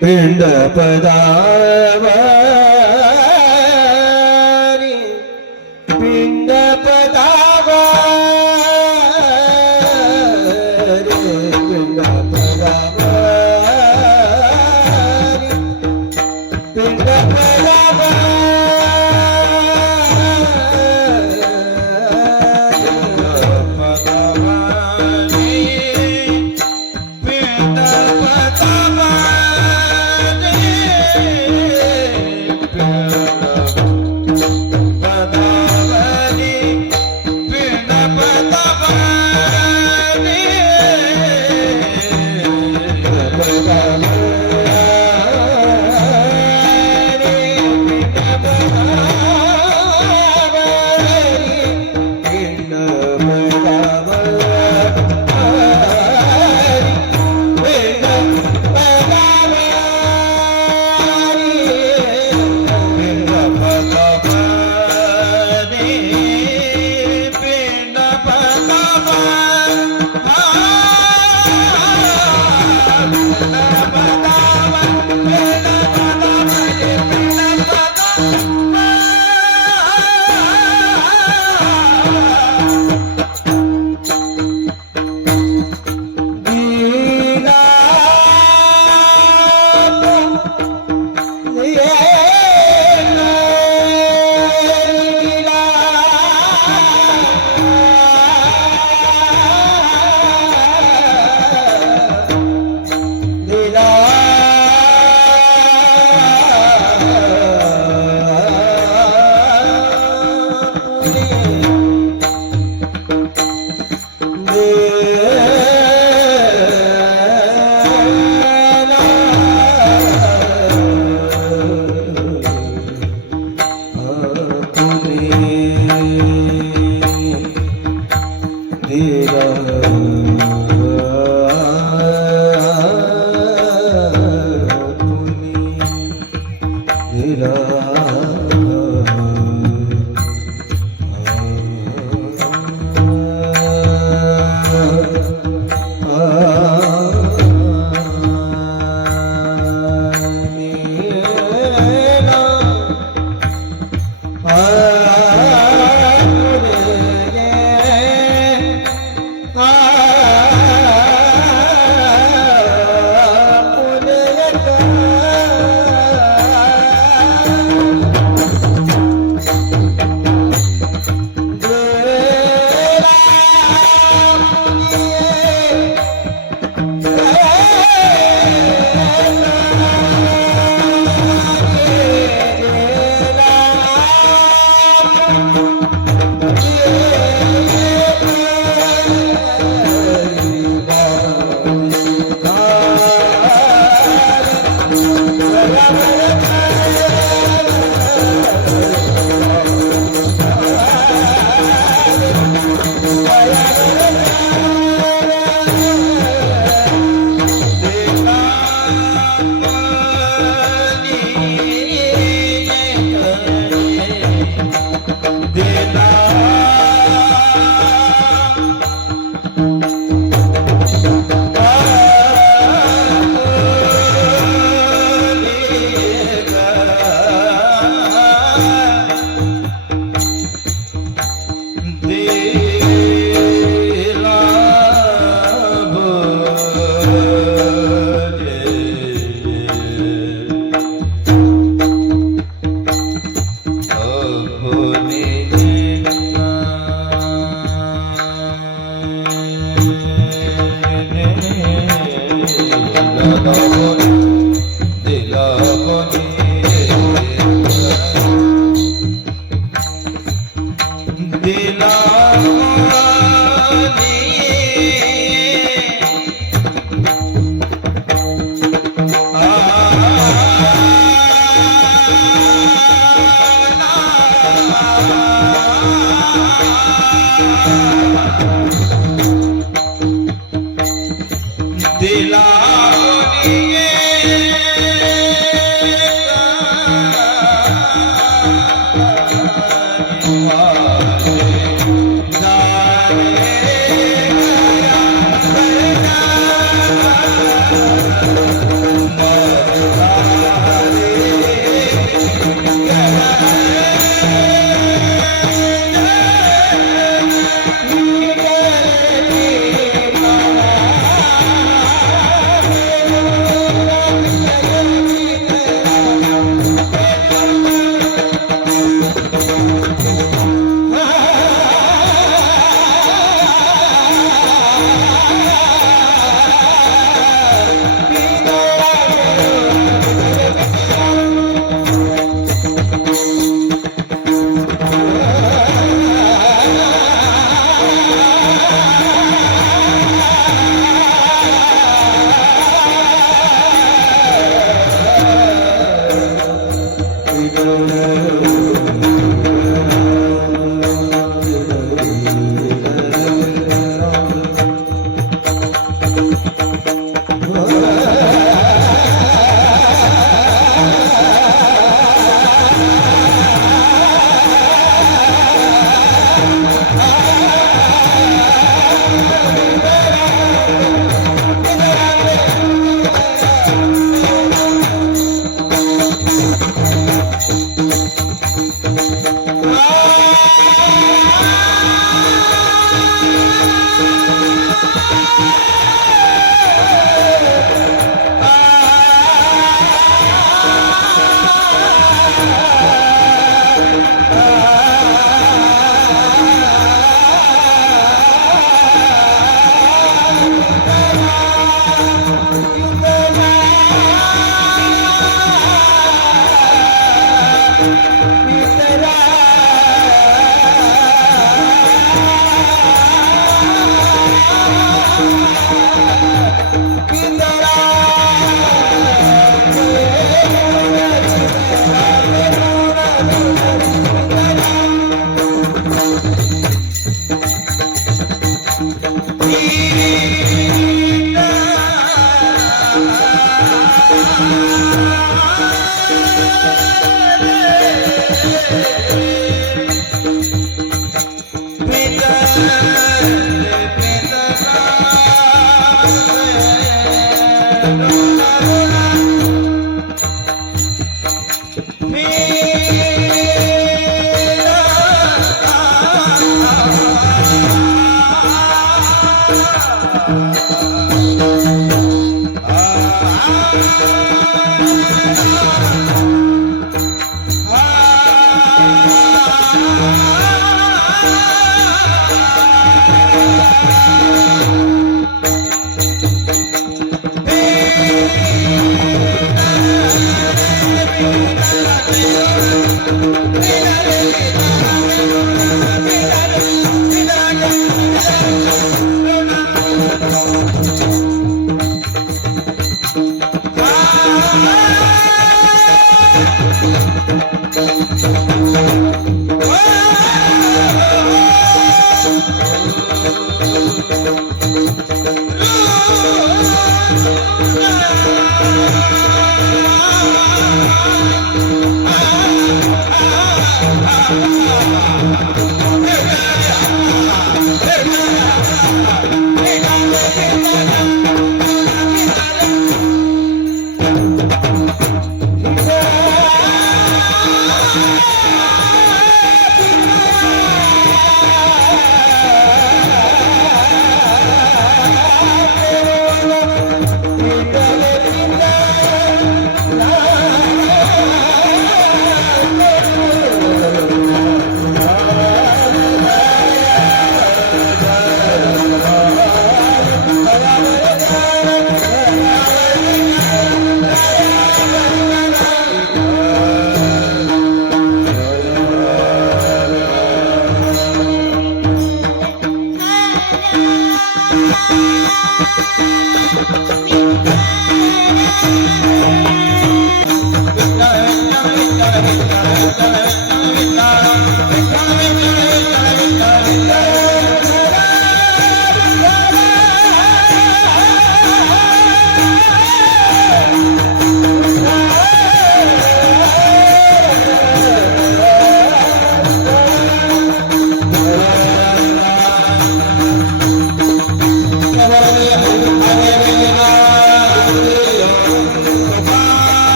पिंड पदावारी पिंड पदावारी पिंड पदावारी पिंड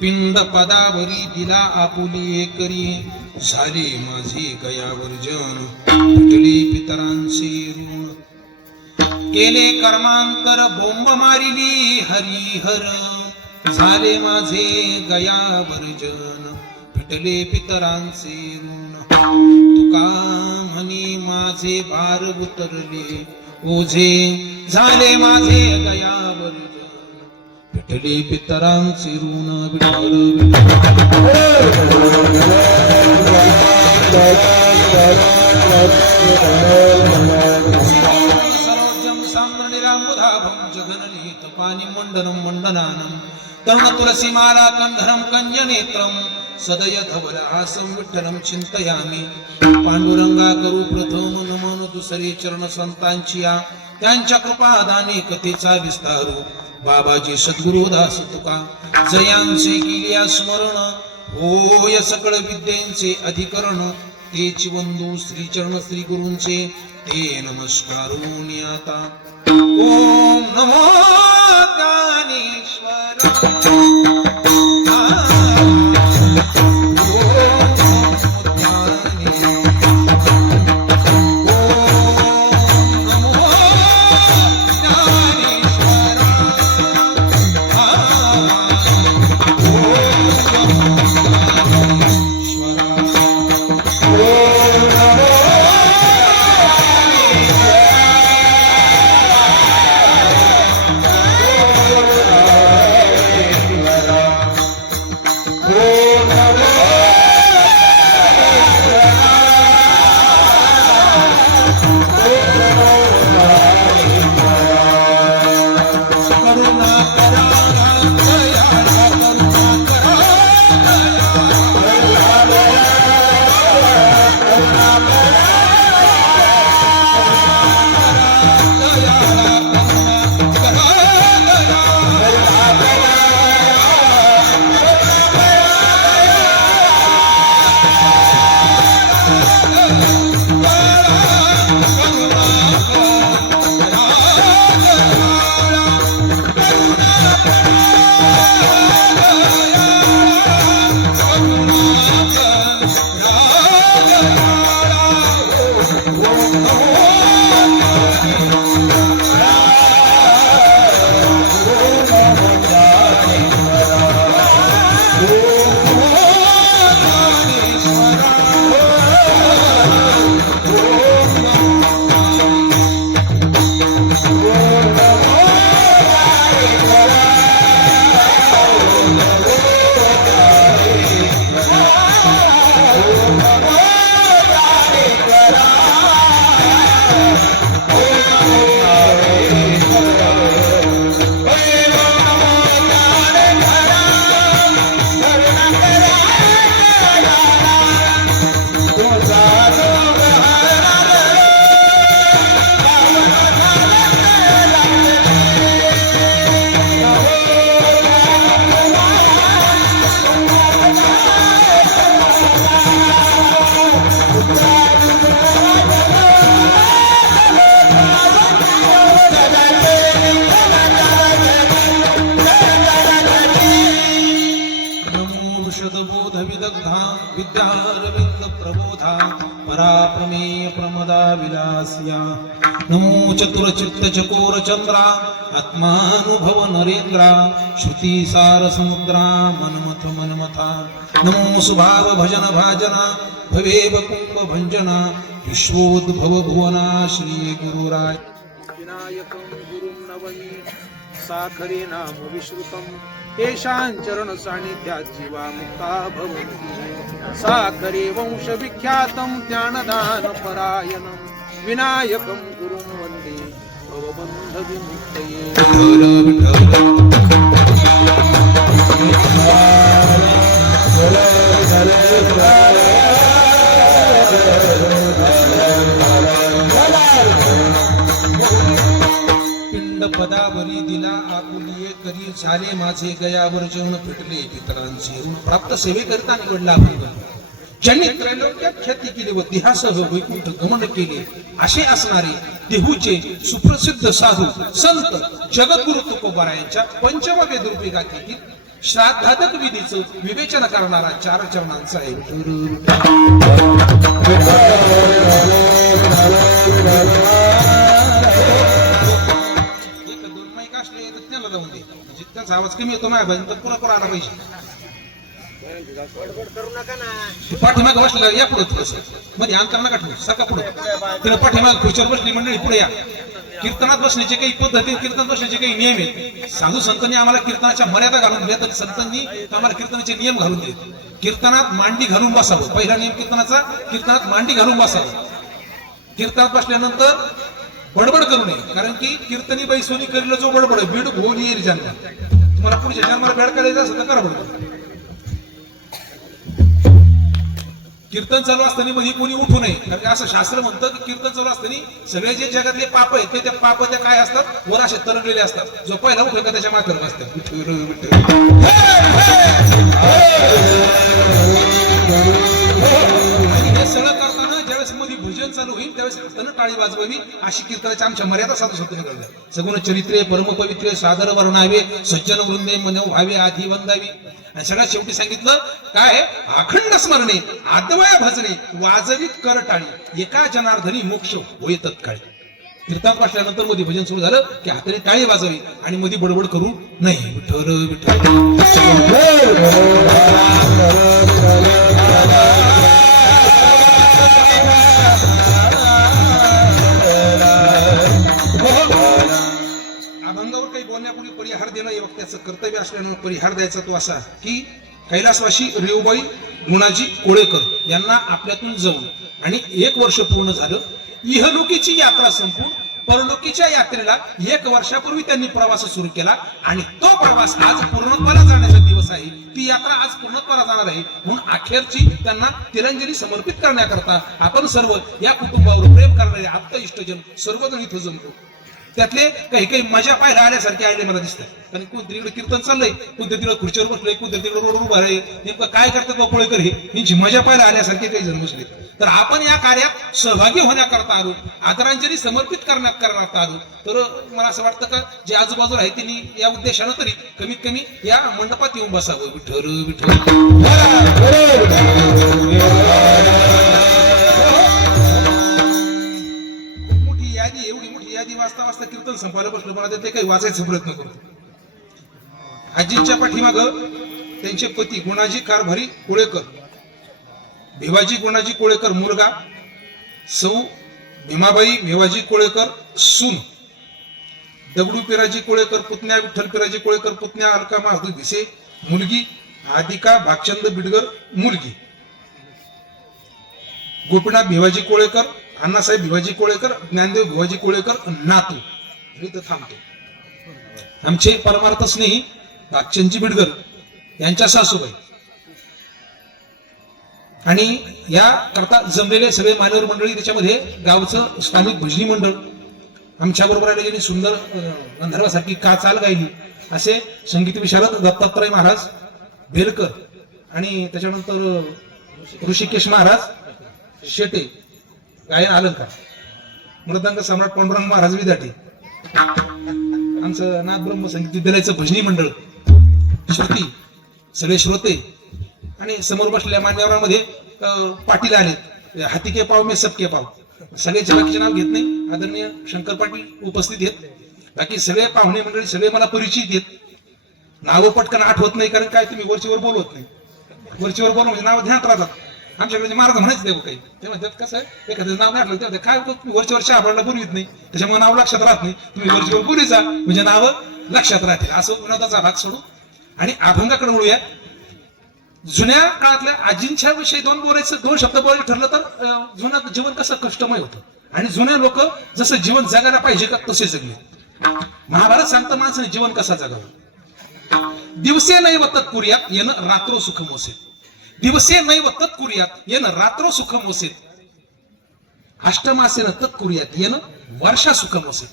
पिंड पदावरी दिला आपुली करी झाली माझी गया वर्जन पिटली पितरांचे ऋण केले कर्मांतर बोंब मारिली हरिहर झाले माझे गया वर्जन पिटले पितरांचे ऋण तुका म्हणी माझे भार उतरले ओझे झाले माझे गया वर्जन पिटले पितरांचे ऋण विठ्ठल सरोजम सांद्रनिरांबुधाभं जगनलित पानी मंडनं मंडनानं तरुण तुलसी माला कंधरं कंजनेत्रं सदय धवलहासं विठ्ठलं चिंतयामि पांडुरंगा करू प्रथम नमन दुसरे चरण संतांची त्यांच्या कृपादाने कथेचा विस्तारू बाबाजी सद्गुरु दास तुका जयांचे केलिया स्मरण होय सकळ विद्येचे अधिकरण तेची वंदू श्रीचरण श्री गुरूंचे ते नमस्कारून आता ओम नमो विदग्धा विद्यारविंद प्रबोधा पराप्रमेय प्रमदा विलास्या नमो चतुरचित्त चकोर चंद्रा आत्मानुभव नरेंद्रा श्रुती सार समुद्रा मनमथ मनमथा नमो सुभाव भजन भाजना भवेव कुंभ भंजना विश्वोद्भव भुवना श्री गुरुराय विनायकं गुरुं नवमी साखरे नाम विश्रुतम् येषाञ्चरण सान्निध्यात् जीवा मुक्ता भवन्ति साखरे वंश विख्यातं ज्ञानदान परायणं विनायकं गुरुं वन्दे भवबन्ध विमुक्तये पदावरी दिला आपुलिये करी झाले माझे गयावर जेवण फिटले पितरांचे ऋण प्राप्त सेवेकरिता निवडला आपण ज्यांनी त्रैलोक्यात ख्याती केली व देहासह वैकुंठ गमन केले असे असणारे देहूचे सुप्रसिद्ध साधू संत जगद्गुरु तुकोबारायांच्या पंचम वेदरूपिका केली श्राद्धादक विधीचं विवेचन करणारा 4 चरणांचा आहे त्याचा आवाज कमी येतो नाही तर पुरा पुरा आला पाहिजे पाठीमाग बसलेला या पुढे थोडस मध्ये अंतर नका ठेवू सका पुढे तिला पाठीमाग खुर्चीवर बसली मंडळी पुढे या कीर्तनात बसण्याचे काही पद्धती कीर्तनात बसण्याचे काही नियम आहेत साधू संतांनी आम्हाला कीर्तनाच्या मर्यादा घालून दिल्या तर संतांनी आम्हाला कीर्तनाचे नियम घालून दिले कीर्तनात मांडी घालून बसावं पहिला नियम कीर्तनाचा कीर्तनात मांडी घालून बसावं कीर्तनात बसल्यानंतर बडबड करू नये कारण की कीर्तनी बाई सोनी करील जो बडबड बीड भोवली येईल जन्म तुम्हाला पुढच्या जन्माला बेड करायचं असेल तर करा बडबड कीर्तन चालू असताना मध्ये कोणी उठू नये कारण असं शास्त्र म्हणतं की कीर्तन चालू असताना सगळे जे जगातले पाप आहेत ते त्या पाप त्या काय असतात वर असे तरंगलेले असतात जो पहिला उठले का त्याच्या माथ्यावर असतात सगळं करताना ज्यावेळेस मध्ये भजन चालू होईल त्यावेळेस हातानं टाळी वाजवावी अशी कीर्तनाच्या आमच्या मर्यादा साधू संतांनी घडल्या. सगुण चरित्रे परमपवित्रे सादर वर्णावे सज्जन वृंदे मन व्हावे आधी वंदावी. आणि सगळ्यात शेवटी सांगितलं काय अखंड स्मरणे आदवया भजने वाजवीत कर टाळी एका जनार्दनी मोक्ष होय तत्काळी. कीर्तन वाचल्यानंतर मध्ये भजन सुरू झालं की हाताने टाळी वाजवी आणि मध्ये बडबड करू नाही. विठ्ठल विठ्ठल अभंगावर काही बोलण्यापूर्वी परिहार देणं हे वक्त्याचं कर्तव्य असल्यानं परिहार द्यायचा तो असा की कैलासवासी रेवबाई गुणाजी कोळेकर यांना आपल्यातून जाऊन आणि 1 वर्ष पूर्ण झालं. इहलोकीची यात्रा संपून परलोकीच्या यात्रेला 1 वर्षापूर्वी त्यांनी प्रवास सुरू केला आणि तो प्रवास आज पूर्णत्वाला जाण्याचा दिवस आहे. ती यात्रा आज पूर्णत्वाला जाणार आहे म्हणून अखेरची त्यांना तिरंजली समर्पित करण्याकरता आपण सर्व या कुटुंबावर प्रेम करणारे आप्त इष्टजन सर्वजण इथं जमतो. त्यातले काही काही मजा पाहायला आल्यासारखे आले मला दिसतात. कारण कोणतरी इकडे कीर्तन चाललंय, कोणतरी तिकडे खुर्चीवर बसलंय, कोणतरी तिकडे रोड उभा आहे. नेमकं काय करतात कोळेकर हे यांची मजा पाहायला आल्यासारखे काही जण बसले. तर आपण या कार्यात सहभागी होण्याकरता आलो, आदरांजली समर्पित करण्याकरता आलो. तर मला असं वाटतं का जे आजूबाजूला आहे त्यांनी या उद्देशानं तरी कमीत कमी या मंडपात येऊन बसावं. विठ्ठल विठ्ठल एवढी मोठी यादी वाचता वाचता कीर्तन संपायला बसलो. मला ते काही वाचायचा प्रयत्न करतो. आजींच्या पाठीमाग त्यांचे पती गुणाजी कारभारी कोळेकर, भिवाजी गुणाजी कोळेकर मुलगा, सौ भीमाबाई भिवाजी कोळेकर सून, दगडू पिराजी कोळेकर पुतण्या, विठ्ठल पिराजी कोळेकर पुतण्या, अलका महादू भिसे मुलगी, आदिका भागचंद बिडगर मुलगी, गोपीनाथ भिवाजी कोळेकर, अण्णासाहेब भिवाजी कोळेकर, ज्ञानदेव भिवाजी कोळेकर नातू. इथं थांबतो. आमचे परमार्थ स्नेही भागचंदजी बिडगर यांच्या सासूबाई आणि या करता जमलेले सगळे मान्यवर मंडळी, त्याच्यामध्ये गावचं स्थानिक भजनी मंडळ आमच्या बरोबर आले ज्यांनी सुंदर गंधर्वासारखी का चाल गायली असे संगीत विशारद दत्तात्रय महाराज बेलकर आणि त्याच्यानंतर ऋषिकेश महाराज शेटे गायन अलंकार, मृदंग सम्राट पांडुरंग महाराज विदाटे, आमचं नाथ ब्रह्म संगीत विद्यालयाचं भजनी मंडळ, श्रुती, सगळे श्रोते आणि समोर बसलेल्या मान्यवरांमध्ये पाटील आलेत. हाती के पाव मे सबके पाव. सगळ्याचे बाकीचे नाव घेत नाही. आदरणीय शंकर पाटील उपस्थित आहेत. बाकी सगळे पाहुणे मंडळी सगळे मला परिचित आहेत. नावं पटकन आठवत नाही कारण काय तुम्ही वरचीवर बोलवत नाही. वरचीवर बोलव म्हणजे नाव ध्यानात राहतात. आमच्याकडे महाराज म्हणायचं देव काही ते म्हणतात कसं आहे एखाद्या नाव नाही आठवलं तेव्हा काय तुम्ही वरचीवर शहाबळला बोलवीत नाही त्याच्यामुळे नाव लक्षात राहत नाही. तुम्ही वरचीवर बोली जा म्हणजे नावं लक्षात राहतील. असं विनोदाचा भाग सोडू आणि अभंगाकडे वळूया. जुन्या काळातल्या आजींच्या विषयी 2 शब्द बोलायचं ठरलं तर जुनं जीवन कसं कष्टमय होतं आणि जुन्या लोक जसं जीवन जगायला पाहिजे का तसे जगले. महाभारत सांगतं माणसाने जीवन कसा जगावं. दिवसे नैव तत्कुर्यात येणं रात्र सुख मोसेत. दिवसे नैव तत्कुर्यात येणं रात्र सुख मोसेत. अष्टमासेन तत्कुर्यात येणं वर्षा सुख मोसेत.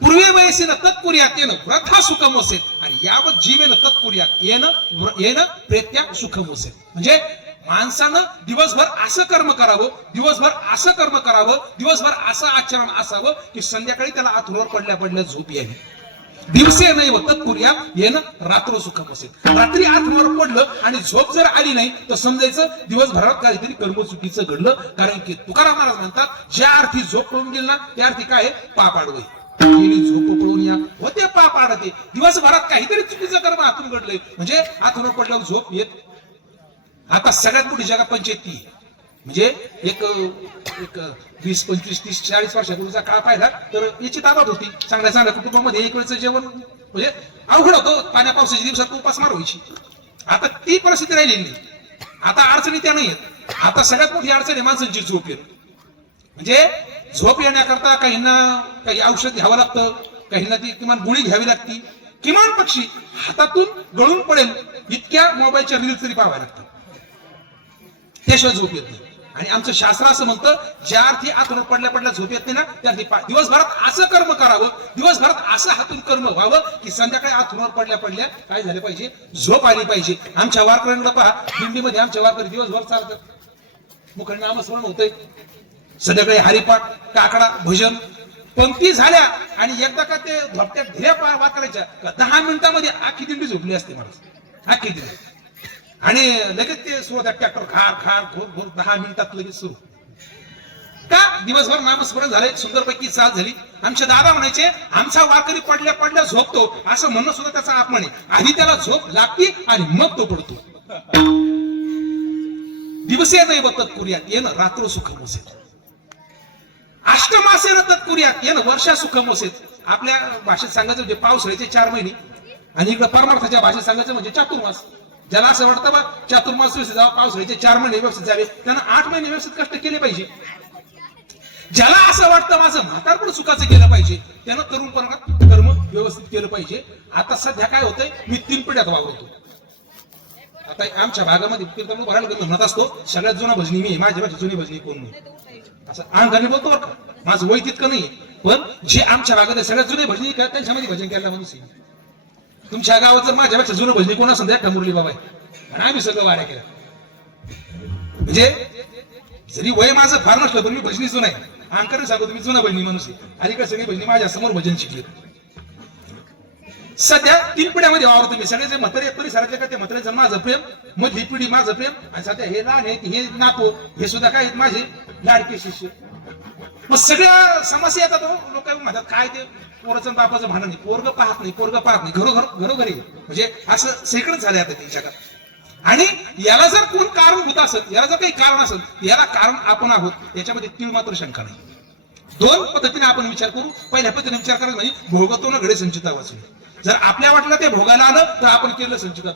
पूर्वी वयसीनं तत्कुर्यात येणं व्रथा सुख मोसेत आणि यावत जीवेनं तत्कुर्यात येणं प्रेत्या सुख मोसेत. म्हणजे माणसानं दिवसभर असं कर्म करावं, दिवसभर असं कर्म करावं, दिवसभर असं आचरण असावं की संध्याकाळी त्याला आथुरावर पडल्या पडल्या झोप यावी. दिवसे नैव तत्कुर्यात येणं रात्र सुख मोसेत. रात्री आथुरावर पडलं आणि झोप जर आली नाही तर समजायचं दिवसभरात काहीतरी कर्म चुकीचं घडलं. कारण की तुकाराम महाराज म्हणतात ज्या अर्थी झोप पळून गेली ना त्या अर्थी काय पाप आडवय. झोप पळून या होते पाप आडते. दिवसभरात काहीतरी चुकीचं कर्म हातून घडलंय म्हणजे हातून पडल्यावर झोप येत. आता सगळ्यात मोठी जगा पंचायती म्हणजे एक 20, 25, 30, 40 वर्षापूर्वीचा काळ पाहिला तर याची ताकद होती. चांगल्या चांगल्या कुटुंबामध्ये एक वेळचं जेवण म्हणजे अवघड होतं. पाण्या पावसाच्या दिवसात उपासमार व्हायची. आता ती परिस्थिती राहिलेली नाही. आता अडचणी त्या नाही आहेत. आता सगळ्यात मोठी अडचण आहे माणसांची झोप येणं. म्हणजे झोप येण्याकरता काहींना काही औषध घ्यावं लागतं, काहींना ती किमान गोळी घ्यावी लागती, किमान पक्षी हातातून गळून पडेल इतक्या मोबाईलच्या रील्स तरी पाहाव्या लागतात. त्याशिवाय झोप येत नाही. आणि आमचं शास्त्र असं म्हणतं ज्या अर्थी हातून पडल्या पडल्या झोप येत नाही ना त्या अर्थी दिवसभरात असं कर्म करावं, दिवसभरात असं हातून कर्म व्हावं की संध्याकाळी हातूनवर पडल्या पडल्या काय झाले पाहिजे झोप आली पाहिजे. आमच्या वारकऱ्यांना पहा दिंडीमध्ये आमच्या वारकरी दिवसभर चालतात. मुख नामस्मरण होतंय, संध्याकाळी हरिपाठ, काकडा, भजन, पंक्ती झाल्या आणि एकदा का ते धोपट्यात धिऱ्या वाकरायच्या 10 मिनिटांमध्ये आखी दिंडी झोपली असते महाराज, आखी दिंडी. आणि लगेच ते सुरू होतात ट्रॅक्टर खार खार घोर घोर, 10 मिनिटात लगेच सुरू. का दिवसभर नामस्मरण झाले, सुंदरपैकी चाल झाली. आमचे दादा म्हणायचे आमचा वारकरी पडल्या पडल्या झोपतो, असं म्हणणं सुद्धा त्याचा अपमान आहे. आधी त्याला झोप लागती आणि मग तो पडतो. दिवसे नाही तत्पुर्यात येन रात्र सुखम असेल, अष्टमासे तत्पुर्यात येन वर्षा सुखम असेल. आपल्या भाषेत सांगायचं म्हणजे पावसाळ्याचे 4 महिने आणि इकडे परमार्थाच्या भाषेत सांगायचं म्हणजे चातुर्मास. ज्याला असं वाटतं बा चातुर्मास व्यवस्थित जावं, पावसाळ्याचे 4 महिने व्यवस्थित जावे, त्यांना 8 महिने व्यवस्थित कष्ट केले पाहिजे. ज्याला असं वाटतं माझं म्हातारपण सुखाचं केलं पाहिजे, त्यानं तरुणपणात कर्म व्यवस्थित केलं पाहिजे. आता सध्या काय होतंय, मी 3 पिढ्यात वावरतो. आता आमच्या भागामध्ये कीर्तन भरायला गेलो म्हणत असतो सगळ्यात जुना भजनी मी, माझ्यापेक्षा जुनी भजनी कोण नाही, असं अंगाने बोलतो बरं का. माझं वय तितकं नाही, पण जे आमच्या भागात सगळ्यात जुने भजनी काय त्यांच्यामध्ये भजन केला माणूस. तुमच्या गावात जर माझ्यापेक्षा जुनं भजनी कोण असेल त्या मुरली बाबा आणि आम्ही सगळं वाड्या केल्या. म्हणजे जरी वय माझं फार नसलं पण मी भजनी जुना आहे. अंकाने सांगतो तुम्ही जुना भजनी माणूस आहे. अलीकडे सगळी भजनी माझ्या समोर भजन शिकले. सध्या 3 पिढ्यामध्ये वावरतो मी. सगळे जे म्हातारे परिसरातले का ते म्हाताऱ्यांचं माझं प्रेम, मधली पिढी माझं प्रेम, आणि सध्या हे लहान आहेत, हे नातो, हे सुद्धा काय आहेत माझे लाडके शिष्य. मग सगळ्या समस्या येतात. लोक म्हणतात काय ते पोराचं बापाचं भांडण नाही, पोरग पाहत नाही, पोरग पाहत नाही, घरोघरी म्हणजे असं सेकंड झाले आता त्या जगात. आणि याला जर कोण कारणभूत असेल, याला जर काही कारण असेल, याला कारण आपण आहोत, याच्यामध्ये तीळ मात्र शंका नाही. 2 पद्धतीने आपण विचार करू. पहिल्या पद्धतीने विचार करायला म्हणजे भोगतो ना घडे संचिता वाचून. जर आपल्या वाट्याला ते भोगायला आलं तर आपण केलं संचितात.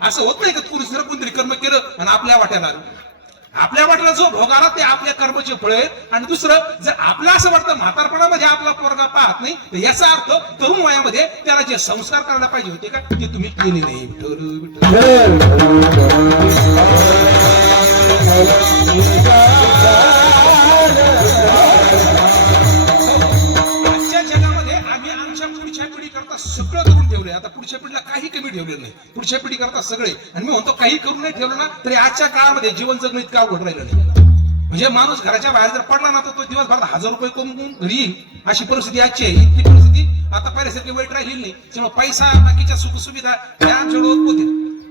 असं होत नाही का दुसरं कोणतरी कर्म केलं आणि आपल्या वाट्याला आलं. आपल्या वाट्याला जो भोग आला ते आपल्या कर्माचे फळ आहेत. आणि दुसरं, जर आपलं असं वाटतं म्हातारपणामध्ये आपला पोरगा पाहत नाही, तर याचा अर्थ तरुण वयामध्ये त्याला जे संस्कार करायला पाहिजे होते का ते तुम्ही केले नाही. आजच्या जगामध्ये आम्ही आमच्या पुढच्या पिढी करता सगळं करून ठेवलंय. आता पुढच्या पिढीला काही कमी ठेवलेलं नाही. पुढच्या पिढी करता सगळे. आणि मी म्हणतो काही करून नाही ठेवलं ना तरी आजच्या काळामध्ये जीवन जगणं इतकं अवघड राहिलं नाही. म्हणजे माणूस घराच्या बाहेर जर पडला ना तर तो दिवसभरात 1000 रुपये कमवून घरी येईल, अशी परिस्थिती आजची आहे. इतकी परिस्थिती आता पहिल्यासारखी वाईट राहिली नाही. त्यामुळे पैसा बाकीच्या सुखसुविधा या आमच्याकडे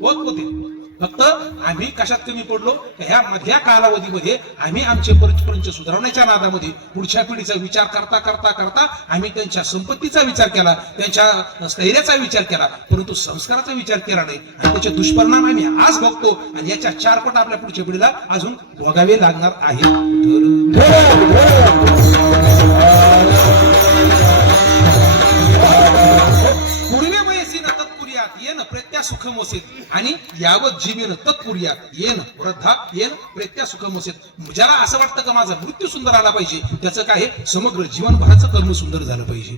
होत होते. फक्त आम्ही कशात कमी पडलो, ह्या मधल्या कालावधीमध्ये आम्ही आमचे परिचय सुधारण्याच्या नादामध्ये पुढच्या पिढीचा विचार करता करता करता आम्ही त्यांच्या संपत्तीचा विचार केला, त्यांच्या स्थैर्याचा विचार केला, परंतु संस्काराचा विचार केला नाही. आणि त्याचे दुष्परिणाम आम्ही आज बघतो आणि याच्या 4 पट आपल्या पुढच्या पिढीला अजून भोगावे लागणार आहे. पूर्वे वयसी न तत्पुर्यात येन प्रत्या सुखम असेल, आणि यावत जीवेन तत्पुर्यात येन वृद्धा येन प्रत्या सुखम असेल. ज्याला असं वाटतं का माझा मृत्यू सुंदर आला पाहिजे, त्याचं काय समग्र जीवनभराचं कर्म सुंदर झालं पाहिजे.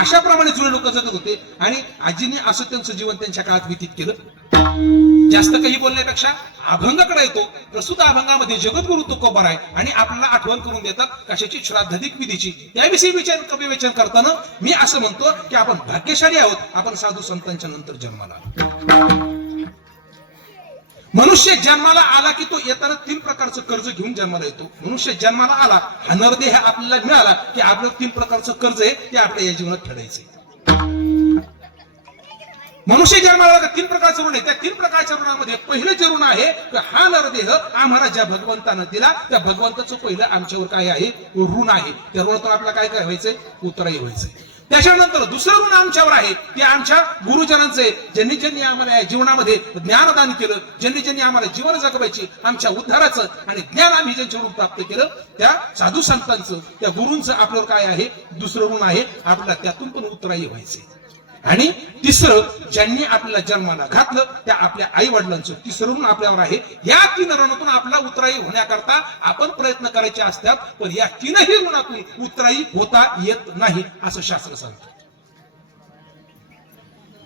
अशाप्रमाणे जुने लोक जगत होते. आणि आजीने असं त्यांचं जीवन त्यांच्या काळात व्यतीत केलं. जास्त काही बोलण्यापेक्षा अभंगाकडे येतो. प्रस्तुत अभंगामध्ये जगद्गुरु तुकोबार आहे आणि आपल्याला आठवण करून देतात कशाची, श्राद्धाधिक विधीची. त्याविषयी कवी विचार करताना मी असं म्हणतो की आपण भाग्यशाली आहोत, आपण साधू संतांच्या नंतर जन्माला. मनुष्य जन्माला आला की तो येताना 3 प्रकारचं कर्ज घेऊन जन्माला येतो. मनुष्य जन्माला आला, हा नरदेह आपल्याला मिळाला की आपलं 3 प्रकारचं कर्ज आहे ते आपल्या या जीवनात फेडायचंय. मनुष्य जन्माला 3 प्रकारचं ऋण आहे. त्या 3 प्रकारच्या ऋणामध्ये पहिलं जे ऋण आहे हा नरदेह आम्हाला ज्या भगवंतानं दिला त्या भगवंताचं पहिलं आमच्यावर काय आहे, ऋण आहे. त्या ऋणातून आपल्याला काय काय व्हायचंय, उतराई व्हायचंय. त्याच्यानंतर दुसरं ऋण आमच्यावर आहे ते आमच्या गुरुजनांचे, ज्यांनी ज्यांनी आम्हाला या जीवनामध्ये ज्ञानदान केलं, ज्यांनी ज्यांनी आम्हाला जीवन जगवायची आमच्या उद्धाराचं आणि ज्ञान आम्ही ज्यांच्याकडून प्राप्त केलं, त्या साधू संतांचं, त्या गुरूंचं आपल्यावर काय आहे, दुसरं ऋण आहे. आपल्याला त्यातून पण उतराई व्हायचे. आणि तिसरं, ज्यांनी आपल्याला जन्माला घातलं त्या आपल्या आई वडिलांचं तिसरं ऋण आपल्यावर आहे. या 3 ऋणातून आपला उतराई होण्याकरता आपण प्रयत्न करायचे असतात, पण या 3ही ऋणातून उतराई होता येत नाही असं शास्त्र सांगतं.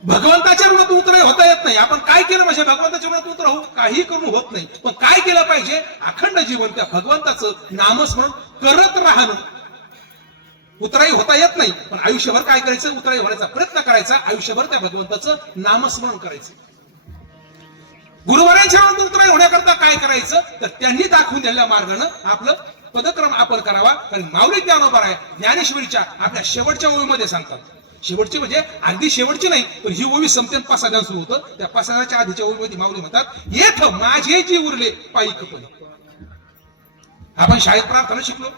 भगवंताच्या ऋणातून उतराई होता येत नाही. आपण काय केलं म्हणजे भगवंताच्या ऋणातून उतराई काही करून होत नाही. पण काय केलं पाहिजे, अखंड जीवन त्या भगवंताचं नामस्मरण करत राहणं. उतराई होता येत नाही पण आयुष्यभर काय करायचं, उतराई होण्याचा प्रयत्न करायचा. आयुष्यभर त्या भगवंताचं नामस्मरण करायचं. गुरुवारांच्या उत्तरायण होण्याकरता काय करायचं तर त्यांनी दाखवून दिलेल्या मार्गानं आपलं पदक्रम आपण करावा. कारण माऊली ज्ञानोबा आहे ज्ञानेश्वरीच्या आपल्या शेवटच्या ओळीमध्ये सांगतात. शेवटची म्हणजे अगदी शेवटची नाही पण ही ओवी संपते 5 सुरू होतं. त्या 5 आधीच्या ओळीमध्ये माऊली म्हणतात येथ माझे जी उरले पायी पण. आपण शाळेत प्रार्थना शिकलो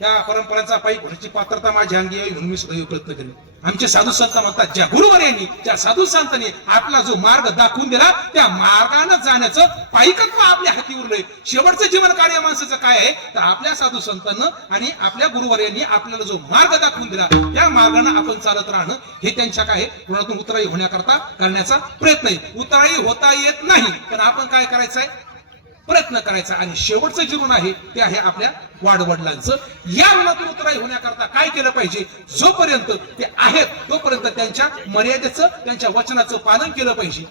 त्या परंपरांचा पायी होण्याची पात्रता माझ्या अंगी यावी म्हणून मी सदैव प्रयत्न केले. आमचे साधू संत म्हणतात ज्या गुरुवर्यांनी त्या साधू संतांनी आपला जो मार्ग दाखवून दिला त्या मार्गाने जाण्याचं पायिकत्व आपल्या हाती उरलंय. शेवटचं जीवन कार्य माणसाचं काय आहे तर आपल्या साधू संतांना आणि आपल्या गुरुवर्यांनी आपल्याला जो मार्ग दाखवून दिला त्या मार्गाने आपण चालत राहणं हे त्यांच्या काय ऋणातून उतराई होण्याकरता करण्याचा प्रयत्न आहे. उतराई होता येत नाही पण आपण काय करायचं आहे प्रयत्न करायचा. आणि शेवटचं जीवन आहे ते आहे आपल्या वाडवडिलांचं. या ऋणातून उतराई होण्याकरता काय केलं पाहिजे जोपर्यंत ते आहेत तोपर्यंत त्यांच्या मर्यादेचं त्यांच्या वचनाचं पालन केलं पाहिजे.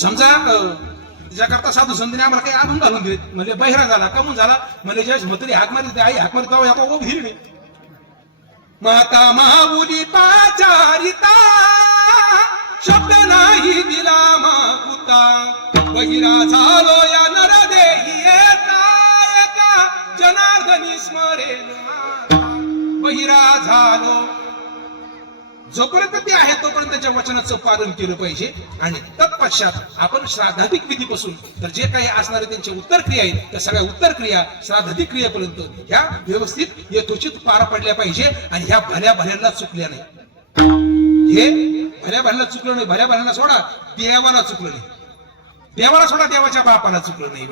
समजा त्याच्याकरता साधू संतांनी आम्हाला काही आणून घालून दिले म्हणजे बहिरा झाला कमून झाला म्हणजे ज्या म्हातारी हाक मारली आई हाक मारली आता ओ भिरणे माता माऊली पाचारिता शब्द नाही दिला माकुता बहिरा झालो या नरदेही एका जनार्दनी स्मरेन बहिरा झालो. जोपर्यंत ते आहे तोपर्यंत त्याच्या वचनाचं पालन केलं पाहिजे. आणि तत्पश्चात आपण श्राद्धाधिक विधीपासून तर जे काही असणारे त्यांचे उत्तर क्रिया आहेत त्या सगळ्या उत्तर क्रिया श्राद्धाधिक क्रियेपर्यंत ह्या व्यवस्थित यथोचित पार पडल्या पाहिजे. आणि ह्या भल्या भल्यांना चुकल्या नाही. हे भल्या भल्यांना चुकलं नाही. भल्या भल्यांना सोडा देवाला चुकलं नाही. देवाला सोडा देवाच्या बापाला चुकलं नाही.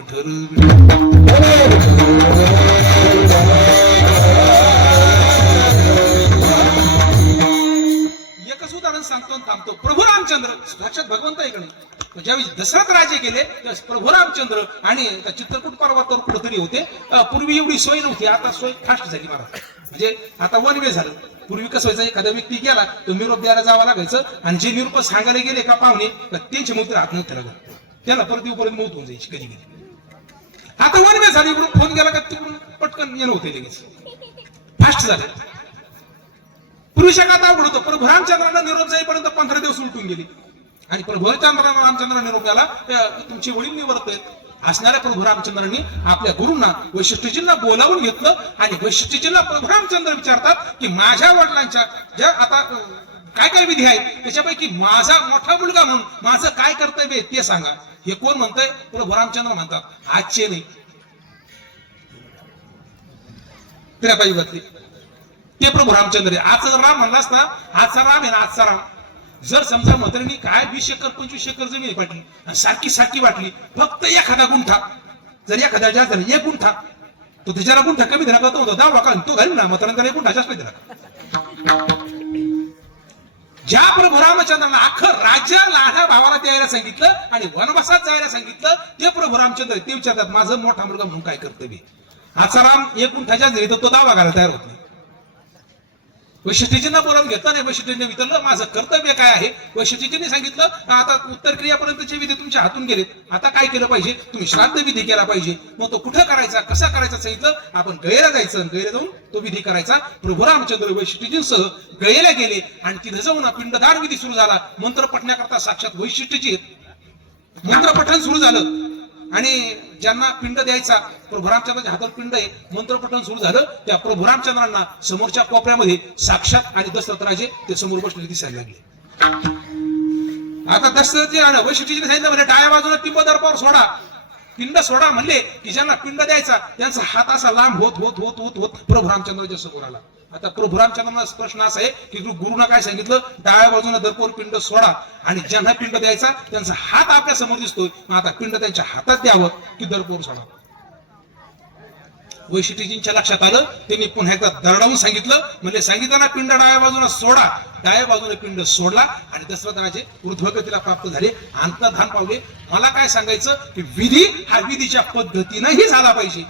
एकच उदाहरण सांगतो थांबतो. प्रभू रामचंद्र साक्षात भगवंत इकडे ज्यावेळी दशरथ राजे गेले त्यावेळेस प्रभू रामचंद्र आणि चित्रकूट पर्वतावर कुठेतरी होते. पूर्वी एवढी सोय नव्हती आता सोय फास्ट झाली महाराज. म्हणजे आता वन वे झालं. पूर्वी कसं व्हायचं एखादा व्यक्ती गेला तो निरोप द्यायला जावं लागायचं आणि जे निरोप सांगायला गेले का पाहुणे त्यांचे मूत्र हात नव्हते लागत त्याला परत येऊपर्यंत मौत होऊन जायची कधी कधी. आता वन वे झाली इकडून फोन गेला का तिकडून पटकन येणं होते लगेच फास्ट झालं. पूर्वी शकात अवघड होतं. प्रभू रामचंद्रांना निरोप जाईपर्यंत 15 दिवस उलटून गेले आणि प्रभू रामचंद्रांना निरोप आला तुमची वडील निवडत आहेत असणाऱ्या प्रभू रामचंद्रांनी आपल्या गुरूंना वैशिष्ट्यजींना बोलावून घेतलं आणि वैशिष्ट्यजींना प्रभू रामचंद्र विचारतात की माझ्या वडिलांच्या ज्या आता काय काय विधी आहे त्याच्यापैकी माझा मोठा मुलगा म्हणून माझं काय कर्तव्य आहे ते सांगा. हे कोण म्हणतंय प्रभू रामचंद्र म्हणतात आजचे नाही त्रेतायुगातले ते प्रभू रामचंद्र. आजचा राम म्हणलास ना आजचा राम आहे ना आजचा राम. जर समजा म्हातारीने काय 20 एकर 25 एकर जमीन वाटली सारखी सारखी वाटली फक्त एखादा गुंठा जर एखाद्या जास्त झाला 1 गुंठा तो त्याच्याला गुंठा कमी दिला तो होतो 10 लोकांना तो घालून ना म्हाताऱ्याला 1 गुंठा जास्त दिला. ज्या प्रभू रामचंद्रांना अख्खं राज्य लहान भावाला द्यायला सांगितलं आणि वनवासात जायला सांगितलं ते प्रभू रामचंद्र ते विचारतात माझं मोठा मुलगा म्हणून काय कर्तव्य. आजचा राम 1 गुंठा जास्त दिली तर तो दावा घालायला तयार होत नाही. वैशिष्ट्यजींना बोलावून घेतलं नाही. वैशिष्ट्यजींनी विचारलं माझं कर्तव्य काय आहे. वैशिष्ट्यजींनी सांगितलं आता उत्तर क्रियापर्यंतचे विधी तुमच्या हातून गेलेत आता काय केलं पाहिजे तुम्ही श्राद्ध विधी केला पाहिजे. मग तो कुठं करायचा कसा करायचा सांगितलं. आपण गयेला जायचं गयेला जाऊन तो विधी करायचा. प्रभू रामचंद्र वैशिष्ट्यजींसह गयेला गेले आणि तिथे जाऊन पिंडदान विधी सुरू झाला. मंत्र पठण्याकरता साक्षात वैशिष्ट्यजी मंत्र पठण सुरू झालं आणि ज्यांना पिंड द्यायचा प्रभू रामचंद्राच्या हातात पिंड आहे मंत्रपठण सुरू झालं. त्या प्रभू रामचंद्रांना समोरच्या कोपऱ्यामध्ये साक्षात आणि दशरथ राजे ते समोर बसलेले दिसायला लागले. आता दशरथजी वैशिष्ट्यजीने सांगितलं म्हणजे डाव्या बाजूला टिंब दर्पावर सोडा पिंड सोडा म्हणले की ज्यांना पिंड द्यायचा त्यांचा हात असा लांब होत होत होत होत होत प्रभू रामचंद्राच्या समोर आला. आता प्रभू रामचंद्रांना प्रश्न असा आहे की गुरुना काय सांगितलं डाव्या बाजूला दर्पावर पिंड सोडा आणि ज्यांना पिंड द्यायचा त्यांचा हात आपल्या समोर दिसतोय आता पिंड त्यांच्या हातात द्यावं की दर्पावर सोडा. वैशिष्ट्यजींच्या लक्षात आलं त्यांनी पुन्हा एकदा दरडावून सांगितलं म्हणजे सांगितलं ना पिंड डाव्या बाजूला सोडा. डाव्या बाजूने पिंड सोडला आणि दशरथ राजे ऊर्ध्वगतीला प्राप्त झाले अंतर्धान पावले. मला काय सांगायचं की विधी हा विधीच्या पद्धतीनेही झाला पाहिजे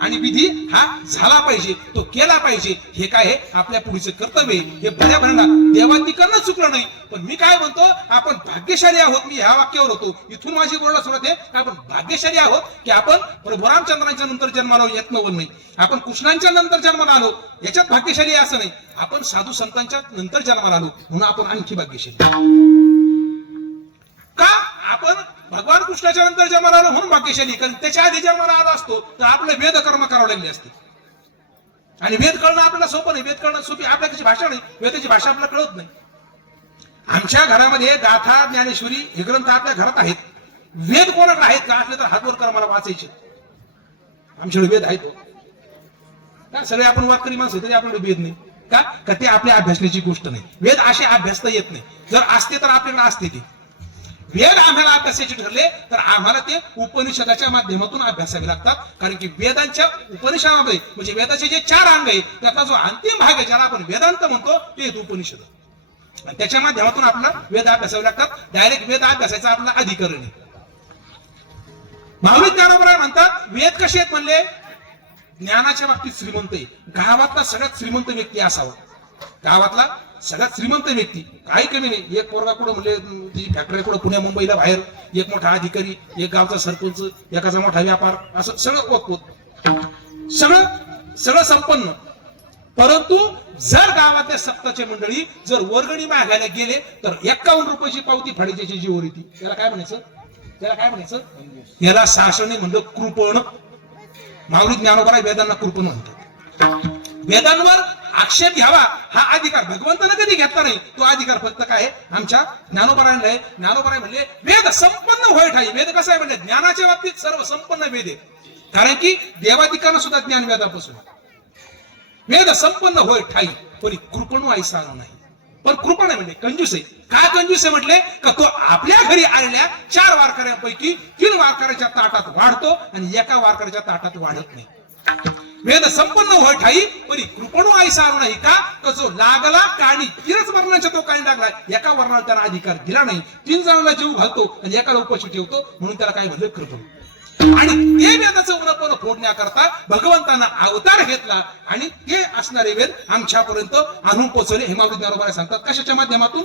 आणि विधी हा झाला पाहिजे तो केला पाहिजे. हे काय आहे आपल्या पुढचे कर्तव्य हे बऱ्या भरणार देवांतिकांना चुकलं नाही. पण मी काय म्हणतो आपण भाग्यशाली आहोत. मी ह्या वाक्यावर होतो इथून माझी बोलणं सुरुवात आहे आपण भाग्यशाली आहोत की आपण प्रभू रामचंद्रांच्या नंतर जन्माला येत नवल नाही आपण कृष्णांच्या नंतर जन्माला आलो याच्यात भाग्यशाली असं नाही आपण साधू संतांच्या नंतर जन्माला आलो म्हणून आपण आणखी भाग्यशाली. भगवान कृष्णाच्या नंतर जन्माला आलो म्हणून भाग्यशाली, कारण त्याच्या आधी जन्माला आला असतो तर आपलं वेद कर्म करावं लागले असते. आणि वेद कळणं आपल्याला सोपं नाही, वेद कळणं सोपी आपल्या त्याची भाषा नाही, वेदाची भाषा आपल्याला कळत नाही. आमच्या घरामध्ये गाथा ज्ञानेश्वरी हे ग्रंथ आपल्या घरात आहेत. वेद कोणाकडे आहेत का असले तर हातवर करा, मला वाचायचे. आमच्याकडे वेद आहेत का? सगळे आपण वाटकरी माणसं तरी आपल्याकडे वेद नाही का? ते आपल्या अभ्यासण्याची गोष्ट नाही. वेद असे अभ्यासता येत नाही. जर असते तर आपल्याकडे असते ते वेद. आम्हाला अभ्यासाचे ठरले तर आम्हाला ते उपनिषदाच्या माध्यमातून अभ्यासावे लागतात. कारण की वेदांच्या उपनिषदामध्ये म्हणजे वेदाचे जे 4 अंग आहे त्यातला जो अंतिम भाग आहे ज्याला आपण वेदांत म्हणतो ते उपनिषद. त्याच्या माध्यमातून आपल्याला वेद अभ्यासावे लागतात. डायरेक्ट वेद अभ्यासाचा आपला अधिकरण आहे. माऊली ज्ञानोबा म्हणतात वेद कसे आहेत म्हणले? ज्ञानाच्या बाबतीत श्रीमंत आहे. गावातला सगळ्यात श्रीमंत व्यक्ती असावा. गावातला सगळ्यात श्रीमंत व्यक्ती काही कमी नाही. एक पोरगा कुठं म्हणजे फॅक्टरी कुठं पुण्या मुंबईला बाहेर, एक मोठा अधिकारी, एक गावचा सरपंच, एकाचा मोठा व्यापार, असं सगळं ओतपोत, सगळं संपन्न. परंतु जर गावातल्या सत्ताच्या मंडळी जर वर्गणी मागायला गेले तर 51 रुपयाची पावती फाडीची जीवर येते. त्याला काय म्हणायचं? याला शासनाने म्हणलं कृपण. माऊली ज्ञानोबा वेदांना कृपण म्हणतात. वेदांवर आक्षेप घ्यावा हा अधिकार भगवंतानं कधी घेतला नाही. तो अधिकार फक्त काय आमच्या ज्ञानोबरायला आहे. ज्ञानोबराय म्हणले वेद संपन्न होय ठाई. वेद कसं आहे म्हणजे ज्ञानाच्या बाबतीत सर्व संपन्न वेद आहे. कारण की देवाधिकांना सुद्धा ज्ञान वेदापासून. वेद संपन्न होय ठाई पण कृपणू ऐसा नाही. पण कृपा नाही म्हणजे कंजूस आहे. काय कंजूस आहे म्हटले का तो आपल्या घरी आलेल्या 4 वारकऱ्यांपैकी 3 वारकऱ्याच्या ताटात वाढतो आणि एका वारकऱ्याच्या ताटात वाढत नाही. वेद संपन्न होय ठाई परी कृपणू ऐसा नाही का? तो जो लागला काणी 3च वर्णाच्या तो काणी लागला. एका वर्णाला त्याला अधिकार दिला नाही. 3 जणांना जीव घालतो आणि एकाला उपाशी ठेवतो म्हणून त्याला काय म्हणलं कृपणू. आणि ते वेदाचं उन्नपण फोडण्याकरता भगवंतांना अवतार घेतला आणि ते असणारे वेद आमच्यापर्यंत आणून पोहोचवले. हे माऊली ज्ञानोबा सांगतात. कशाच्या माध्यमातून?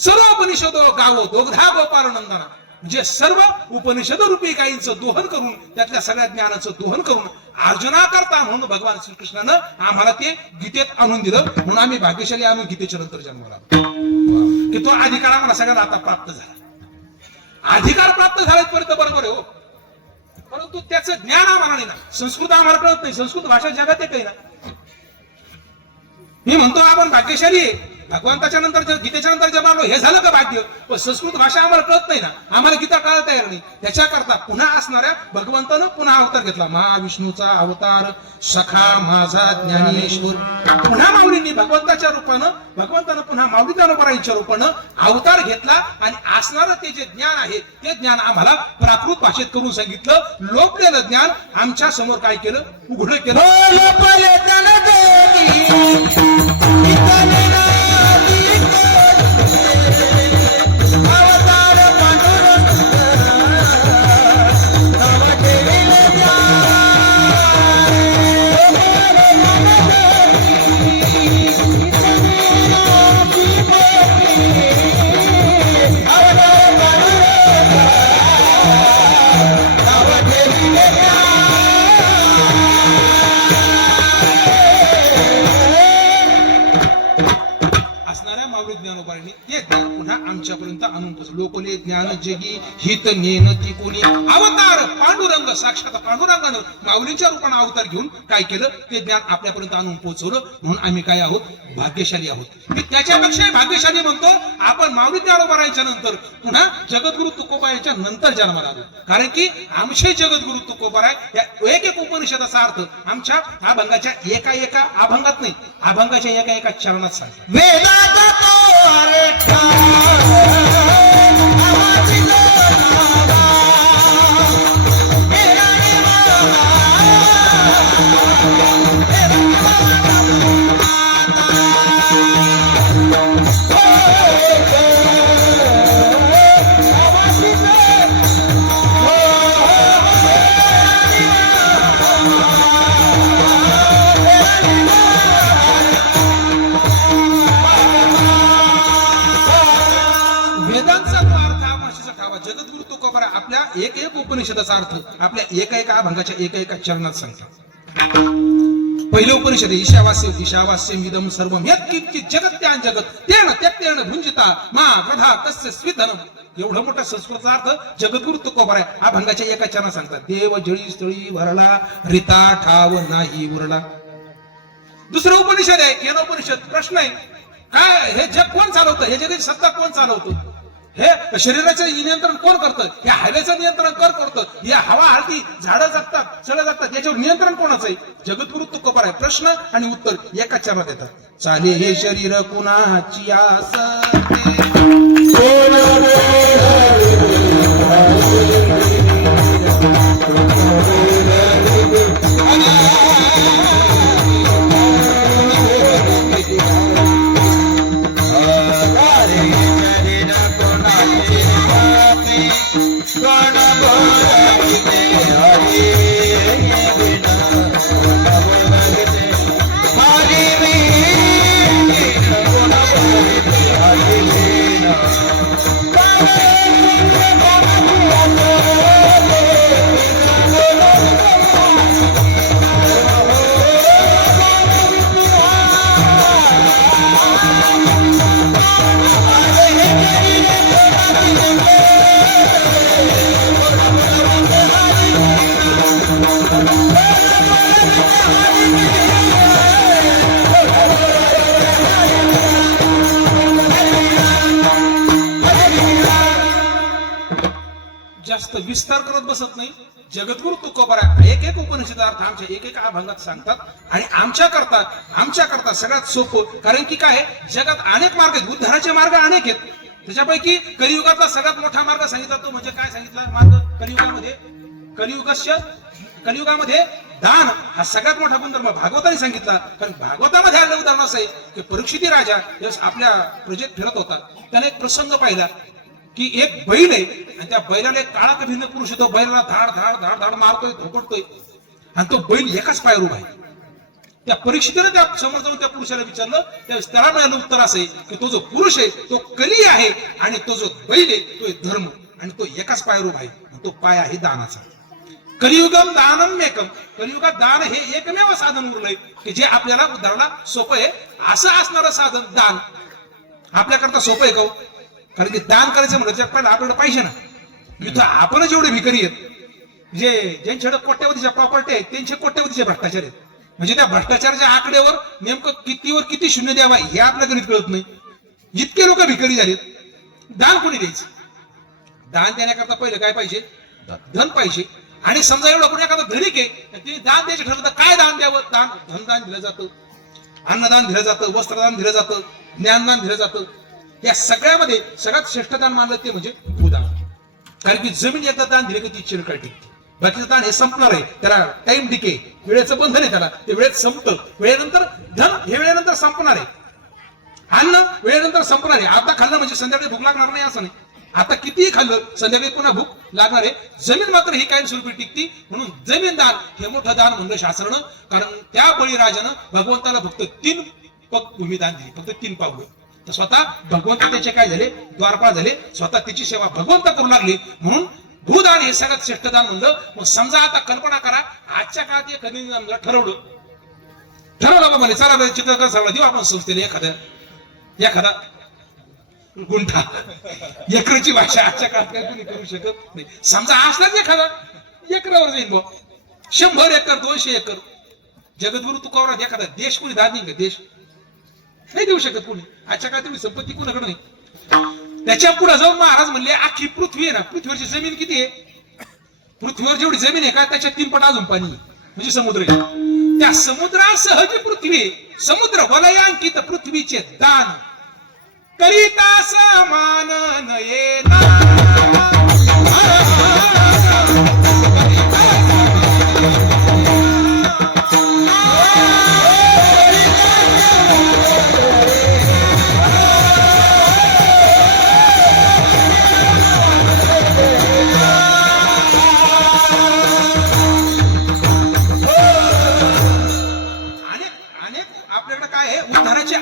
सर्व उपनिषद गावो दोग्धा गोपाल नंदना. म्हणजे सर्व उपनिषद रूपी गायींचं दोहन करून त्यातल्या सगळ्या ज्ञानाचं दोहन करून अर्जुना करता म्हणून भगवान श्रीकृष्णानं आम्हाला ते गीतेत आणून दिलं. म्हणून आम्ही भाग्यशाली आणून गीतेच्या नंतर जन्माला की तो अधिकार आम्हाला सगळ्यांना आता प्राप्त झाला. अधिकार प्राप्त झाल्यापर्यंत बरोबर आहे हो, परंतु त्याचं ज्ञान आम्हाला नाही ना. संस्कृत आम्हाला कळत नाही. संस्कृत भाषा जगात एक आहे ना. मी म्हणतो आपण भाग्यशाली आहे. भगवंताच्या नंतर गीतेच्या नंतर जन्मालो हे झालं का भाग्य? पण संस्कृत भाषा आम्हाला कळत नाही ना. आम्हाला गीता कळत तयार नाही. त्याच्याकरता पुन्हा असणाऱ्या भगवंतानं पुन्हा अवतार घेतला. महाविष्णूचा अवतार सखा माझा ज्ञानेश्वर. पुन्हा माऊलींनी भगवंतानं पुन्हा माऊली ज्ञानोबरायांच्या रूपानं अवतार घेतला आणि असणारं ते जे ज्ञान आहे ते ज्ञान आम्हाला प्राकृत भाषेत करून सांगितलं. लोकलेलं ज्ञान आमच्या समोर काय केलं? उघडं केलं. पुन्हा आमच्यापर्यंत आणून लोकले ज्ञान जगी हित नेन ती कोणी. अवतार पांडुरंग साक्षात पांडुरंगानं माऊलींच्या रूपाने अवतार घेऊन काय केलं? ते ज्ञान आपल्यापर्यंत आणून पोहोचवलं. म्हणून आम्ही काय आहोत? भाग्यशाली आहोत. मी त्याच्यापेक्षा भाग्यशाली म्हणतो आपण माऊली ज्ञानोबरायांच्या नंतर पुन्हा जगद्गुरु तुकोबारायांच्या नंतर जन्माला आलो. कारण की आमचे जगद्गुरु तुकोबाराय या एक उपनिषदाचा अर्थ आमच्या अभंगाच्या एका अभंगात नाही, अभंगाच्या एका चरणात सांगतात. वेदाचा तो अरेखा जगद्गुरु तुकोबाराय आपल्या एक उपनिषदाचा अर्थ आपल्या एका अभंगाच्या एका चरणात सांगतात. पहिलं उपनिषद ईशावास्यम इदं सर्वं यत्किंचित् जगत्यां जगत् तेन त्यक्तेन भुंजिता मा प्रधा कस्य स्विधनम्. एवढा मोठा संस्कृतचा अर्थ जगद्गुरु तुकोबार आहे. अभंगाच्या एका चरणात सांगतात, देव जळी स्थळी भरला रिता ठाव नाही उरला. दुसरं उपनिषद आहे केनोपनिषद. प्रश्न आहे, काय हे जग कोण चालवतं? हे जगाची सत्ता कोण चालवतं? हे शरीराचं नियंत्रण कोण करतं? या हवेचं नियंत्रण कोण करतं? या हवा हलती, झाडं जगतात, सडं जगतात, याच्यावर नियंत्रण कोणाचं आहे? जगद्गुरु तुकोबार आहे. प्रश्न आणि उत्तर एका चरणात येतात. चाले हे शरीर कुणाची आसते, जास्त विस्तार करत बसत नाही. जगद्गुरु तुकोबार एक एक उपनिषद अर्थ आमच्या एक एक अभंगात सांगतात. आणि आमच्या करता सगळ्यात सोपं, कारण की काय आहे, जगात अनेक मार्ग आहेत, उद्धाराचे मार्ग अनेक आहेत. त्याच्यापैकी कलियुगातला सगळ्यात मोठा मार्ग सांगितला तो म्हणजे काय सांगितला मार्ग कलियुगामध्ये दान हा सगळ्यात मोठा गुणधर्म भागवताने सांगितला. कारण भागवतामध्ये आलेलं उदाहरण असं आहे की परीक्षिती राजा आपल्या प्रजेत फिरत होता. त्याने एक प्रसंग पाहिला की एक बैल आहे आणि त्या बैलाला एक काळा भिन्न पुरुष येतो, बैलाला धाड धाड धाड धाड मारतोय, धोपडतोय, आणि तो बैल एकाच पायावर उभा आहे. त्या परीक्षितीने त्या समोर जाऊन त्या पुरुषाला विचारलं, त्यावेळेस त्याला मिळालं उत्तर असं आहे की तो जो पुरुष आहे तो कली आहे आणि तो जो बैल आहे तो धर्म, आणि तो एकाच पायावर उभा आहे. तो पाय आहे दानाचा. कलियुगम दानम एकम. कलियुगात दान हे एकमेव साधन उरलंय की जे आपल्याला उद्धाराला सोपं आहे. असं असणारं साधन दान आपल्याकरता सोपं आहे का? कारण की दान करायचं म्हणलं तर आपल्याकडे पाहिजे ना. इथं आपणच एवढे भिकारी आहेत, ज्यांच्याकडे कोट्यवधीच्या प्रॉपर्टी आहेत त्यांचे कोट्यवधीचे भ्रष्टाचार आहेत. म्हणजे त्या भ्रष्टाचाराच्या आकड्यावर नेमकं कितीवर किती शून्य द्यावा हे आपल्या गणित कळत नाही. इतके लोक भिकारी झालेत. दान कोणी द्यायचं? दान देण्याकरता पहिलं काय पाहिजे? धन पाहिजे. आणि समजा एवढं कोणी एखादा धनिक आहे, ते दान द्यायचं ठरवतं, काय दान द्यावं? धनदान दिलं जातं, अन्नदान दिलं जातं, वस्त्रदान दिलं जातं, ज्ञानदान दिलं जातं. या सगळ्यामध्ये सगळ्यात श्रेष्ठ दान मानलं ते म्हणजे भूदान. कारण की जमीन एकदा दान दिले की ती चिरकाळ टिकते. बाकीचं दान हे संपणार आहे, त्याला टाइम डिके, वेळेचं बंधन आहे, त्याला ते वेळेत संपतं. वेळेनंतर धन हे वेळेनंतर संपणार आहे, अन्न वेळेनंतर संपणार आहे. आता खाल्लं म्हणजे संध्याकाळी भूक लागणार नाही असं नाही. आता कितीही खाल्लं संध्याकाळी पुन्हा भूक लागणार आहे. जमीन मात्र ही कायमस्वरूपी टिकती. म्हणून जमीन दान हे मोठं दान म्हणलं शास्त्रानं. कारण त्या बळीराजानं भगवंताला फक्त 3 पग भूमी दान दिली, फक्त 3 पावलं. तर स्वतः भगवंत त्याचे काय झाले? द्वारपाळ झाले. स्वतः त्याची सेवा भगवंत करू लागली. म्हणून भूदान हे सगळ्यात श्रेष्ठ दान म्हणलं. मग समजा आता कल्पना करा, आजच्या काळात एखादी ठरवलं बाबा म्हणे चला चित्रकार सगळं देऊ आपण संस्थेला एखादा गुंठा. एकराची भाषा आजच्या काळात काय कोणी करू शकत नाही. समजा असलाच एखादा एकरावर जाईल बुवा, 100 एकर 200 एकर. जगद्गुरु तुकोबार एखादा देश कोणी दान नाही, देश नाही देऊ शकत कोणी. आजच्या काळात तुम्ही संपत्ती कोणाकडे नाही. त्याच्या पुढे जाऊन महाराज म्हणले अख्खी पृथ्वी आहे ना, पृथ्वीवरची जमीन किती आहे? पृथ्वीवर जेवढी जमीन आहे का त्याच्या 3 पट अजून पाणी म्हणजे समुद्र आहे. त्या समुद्रासह जी पृथ्वी, समुद्र वलयांकित पृथ्वीचे दान करिता समान नये ना.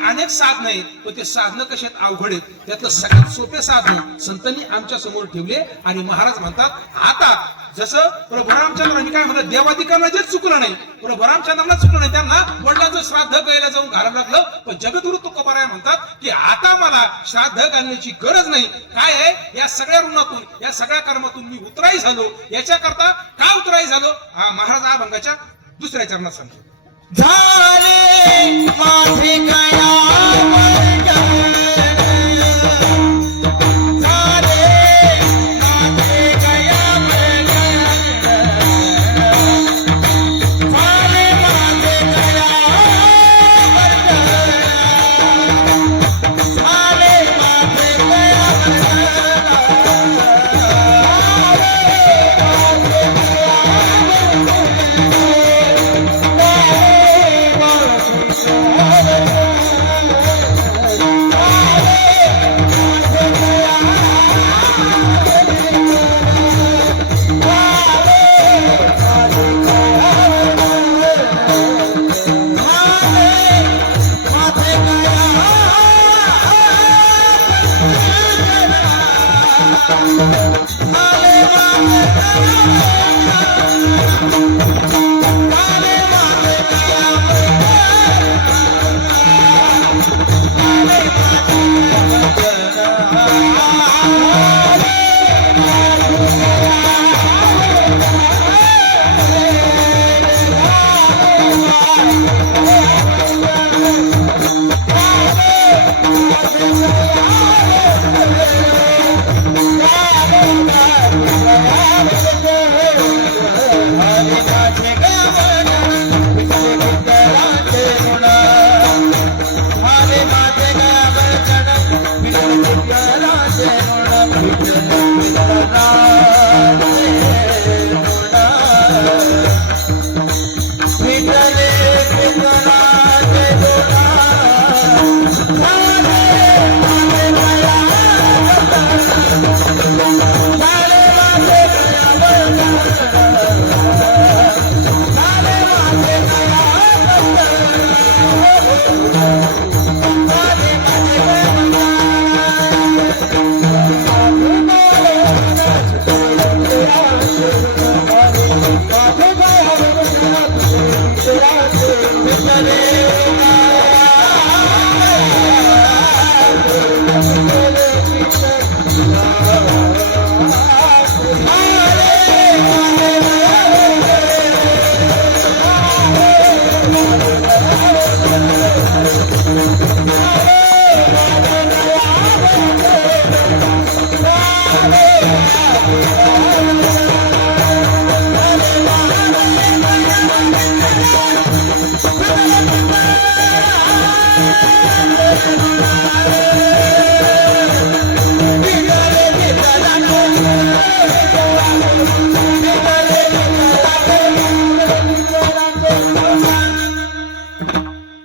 अनेक साधन आहेत, पण ते साधनं कशी आहेत? अवघड आहेत. त्यातलं सगळ्यात सोपे साधन संतांनी आमच्या समोर ठेवले आणि महाराज म्हणतात आता जसं प्रभू रामचंद्रांनी काय म्हणलं, देवादिकांना जे चुकलं नाही, प्रभू रामचंद्रांना चुकलं नाही, त्यांना वडिलांचं श्राद्ध गायला जाऊन घालायला लागलं. पण जगद्गुरु तुकोबाराय म्हणतात की आता मला श्राद्ध घालण्याची गरज नाही. काय आहे, या सगळ्या ऋणातून, या सगळ्या कर्मातून मी उतराई झालो. याच्याकरता का उतराई झालो, महाराज अभंगाच्या दुसऱ्या चरणात सांगतो. झाले माझे गया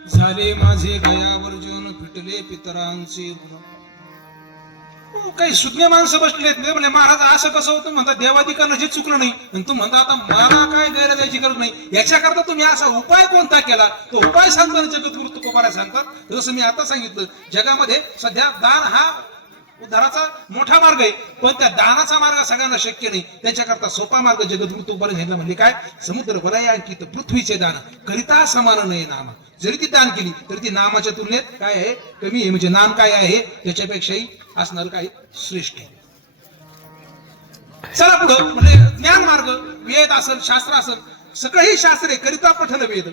झाले माझे गयावर जीवन, फिटले पितरांचे ऋण. काही सुज्ञ माणसं बसलेले आहेत, म्हणजे महाराज असं कसं होतं म्हणतात, देवादिकांना जे चुकलं नाही आणि तू म्हणता आता मला काय गैर द्यायची गरज नाही. याच्याकरता तुम्ही असा उपाय कोणता केला, तो उपाय सांगताना जगद्गुरु तुकोबाराय सांगतात. जसं मी आता सांगितलं, जगामध्ये सध्या दान हा उद्धाराचा मोठा मार्ग आहे, पण त्या दानाचा मार्ग सगळ्यांना शक्य नाही. त्याच्याकरता सोपा मार्ग जगद्गुरु तुकोबाराय सांगितला. म्हणजे काय, समुद्र वलयांकित पृथ्वीचे दान करिता समान नाही नाम. जरी ती दान केली तरी ती नामाच्या तुलनेत काय आहे, कमी आहे. म्हणजे नाम काय आहे त्याच्यापेक्षाही असणार काही श्रेष्ठ आहे. चला पुढं, म्हणजे ज्ञान मार्ग, वेद असेल, शास्त्र असेल, सगळी शास्त्रे करिता पठन वेद,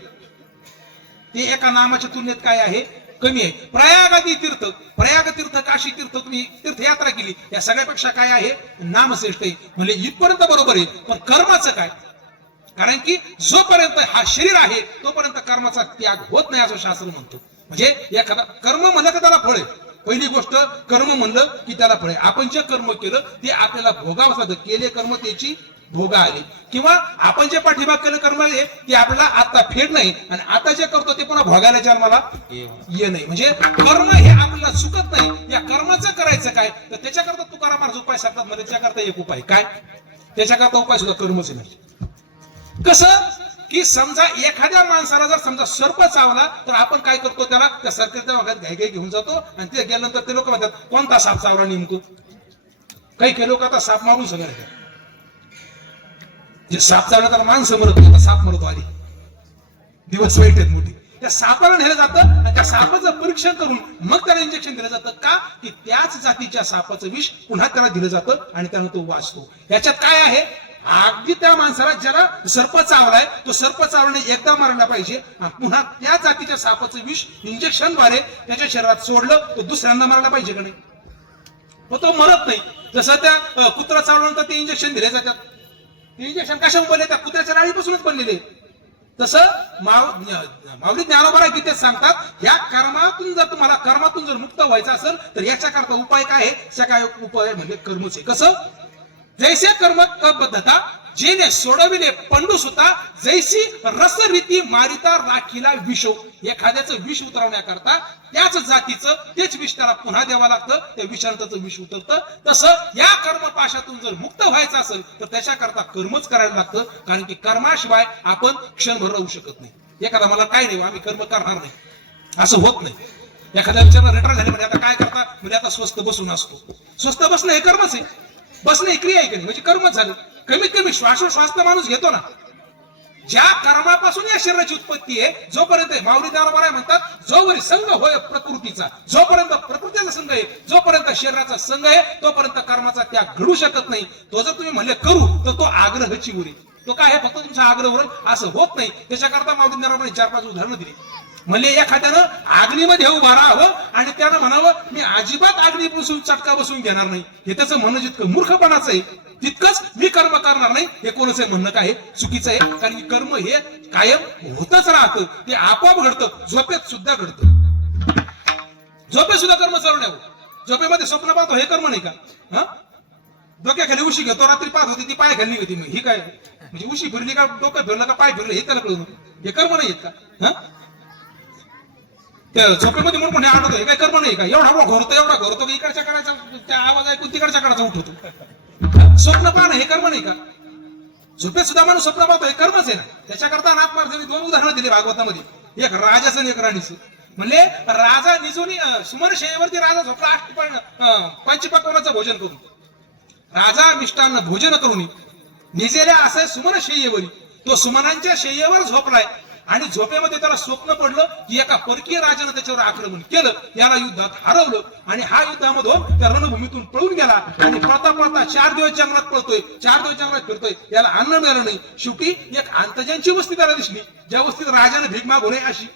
ते एका नामाच्या तुलनेत काय आहे, कमी आहे. प्रयागादी तीर्थ, प्रयाग तीर्थ, काशी तीर्थ, तुम्ही तीर्थयात्रा केली, या सगळ्यापेक्षा काय आहे, नाम श्रेष्ठ आहे. म्हणजे इथपर्यंत बरोबर आहे, पण कर्माचं काय, कारण की जोपर्यंत हा शरीर आहे तोपर्यंत कर्माचा त्याग होत नाही असं शास्त्र म्हणतो. म्हणजे एखादा कर्म म्हणलं का त्याला फळ आहे. पहिली गोष्ट, कर्म म्हणलं की त्याला फळ आहे. आपण जे कर्म केलं ते आपल्याला भोगावं लागतं. केले कर्म त्याची भोगा आली, किंवा आपण जे पाठीमाग केलं कर्म आहे ते आपल्याला आता फेड नाही, आणि आता जे करतो ते पुन्हा भोगायला जन्माला ये नाही. म्हणजे कर्म हे आपल्याला चुकत नाही. या कर्माचं करायचं काय, तर त्याच्याकरता तुकाराम महाराज उपाय सांगतात. म्हणजे त्याच्याकरता एक उपाय काय, त्याच्याकरता उपाय सुद्धा कर्मच नाही. कसं की समजा एखाद्या माणसाला जर समजा सर्प चावला, तर आपण काय करतो, त्याला त्या सर्पाच्या भागात घाई घेऊन जातो, आणि ते गेल्यानंतर ते लोक म्हणतात कोणता साप चावला नेमको. काही लोक आता साप मारून सगळं. जे साप चालला तर माणसं मरत नाही, साप मरतो आधी. दिवस वाईट आहेत मोठी. त्या सापाला नेलं जातं आणि त्या सापाचं परीक्षण करून मग त्याला इंजेक्शन दिलं जातं. का की त्याच जातीच्या सापाचं विष पुन्हा त्याला दिलं जातं आणि त्यानं तो वाचतो. याच्यात काय आहे, अगदी त्या माणसाला ज्याला सर्प चावलाय तो सर्प चावल्याने एकदा मारला पाहिजे, पुन्हा त्या जातीच्या सापाचं विष इंजेक्शनद्वारे त्याच्या शरीरात सोडलं तो दुसऱ्यांदा मारला पाहिजे का नाही. मग तो मरत नाही. जसं त्या कुत्रा चावल्यानंतर ते इंजेक्शन दिले जातात. ते इंजेक्शन कशावर बनले, त्या कुत्र्याच्या राळीपासूनच बनलेले. तसं माऊली ज्ञानोबा गीतेत सांगतात, या कर्मातून जर तुम्हाला कर्मातून जर मुक्त व्हायचं असेल तर याच्याकरता उपाय काय आहे, काय उपाय म्हणजे कर्मच आहे. कसं, जैसे कर्म बद्धता जेने सोडविले पंडू सुता, जैसी रसरीती मारिता राखीला विषो. एखाद्याचं विष उतरवण्याकरता त्याच जातीचं तेच विष त्याला पुन्हा द्यावं लागतं, त्या विषांताचं विष उतरतं. तसं या कर्मपाशातून जर मुक्त व्हायचं असेल तर त्याच्याकरता कर्मच करायला लागतं. कारण की कर्माशिवाय आपण क्षणभर राहू शकत नाही. एखादा मला काय नाही आम्ही कर्म करणार नाही असं होत नाही. एखाद्या विचारला रिटायर झाले म्हणजे आता काय करता, म्हणजे आता स्वस्त बसून असतो. स्वस्त बसणं हे कर्मच आहे. बसणं ही क्रिया आहे की नाही, म्हणजे कर्मच झालं. कमीत कमी श्वासोश्वास माणूस घेतो ना. ज्या कर्मापासून या शरीराची उत्पत्ती आहे, जोपर्यंत माऊली ज्ञानोबा म्हणतात, जोवर संघ होय प्रकृतीचा, जोपर्यंत प्रकृतीचा संघ आहे, जोपर्यंत शरीराचा संघ आहे, तोपर्यंत कर्माचा त्याग घडू शकत नाही. तो जर तुम्ही म्हणले करू तर तो आग्रहची उरी, तो काय आहे फक्त तुमचा आग्रह उरेल असं होत नाही. त्याच्याकरता माऊली ज्ञानोबाने 4-5 उदाहरणं दिली. म्हणले एखाद्यानं अग्नीमध्ये उभा राहावं आणि त्यानं म्हणावं मी अजिबात अग्नी बसून चटका बसून घेणार नाही, हे त्याचं म्हणणं जितकं मूर्खपणाचं आहे तितकंच मी कर्म करणार नाही हे कोणाचं म्हणणं काय चुकीचं आहे. कारण की कर्म हे कायम होतच राहतं, ते आपोआप घडतं, झोपेत सुद्धा घडतं. झोपेत सुद्धा कर्म चालू नाही. झोपेमध्ये स्वप्न पाहतो हे कर्म नाही का. डोक्याखाली उशी घेतो, रात्री पाहत होती ती पाय खाली होती, ही काय म्हणजे उशी फिरली का डोकं फिरलं का पाय फिरलं हे त्याला कळून, हे कर्म नाही आहेत का. त्या झोपेमध्ये म्हणून पण आठवतो हे काय कर्म नाही का. एवढा घोरतो की इकडच्या करायचा त्या आवाज ऐकून तिकडच्या करायचा उठवतो. स्वप्न पाहणं हे कर्म नाही का. झोपेत सुद्धा माणूस स्वप्न पाहतो हे कर्मच आहे ना. त्याच्याकरता नाथ महाराजांनी 2 उदाहरणं दिली भागवतामध्ये, एक राजाचं आणि एक राणीचं. म्हणले राजा निजोनी सुमन शय्येवरती राजा झोपला पंचपक्वानाचं भोजन करून. राजा मिष्टान्न भोजन करून निजेल्या असं सुमन शय्येवरी, तो सुमनांच्या शय्येवर झोपलाय आणि झोपेमध्ये त्याला स्वप्न पडलं की एका परकीय राजानं त्याच्यावर आक्रमण केलं, याला युद्धात हरवलं आणि हा युद्धामधून त्या रणभूमीतून पळून गेला आणि पळता 4 दिवस जंगलात पळतोय, 4 दिवस जंगलात फिरतोय, याला अन्न मिळालं नाही. शेवटी एक अंतजांची वस्ती त्याला दिसली, ज्या वस्तीत राजाने भीक मागू नये अशी.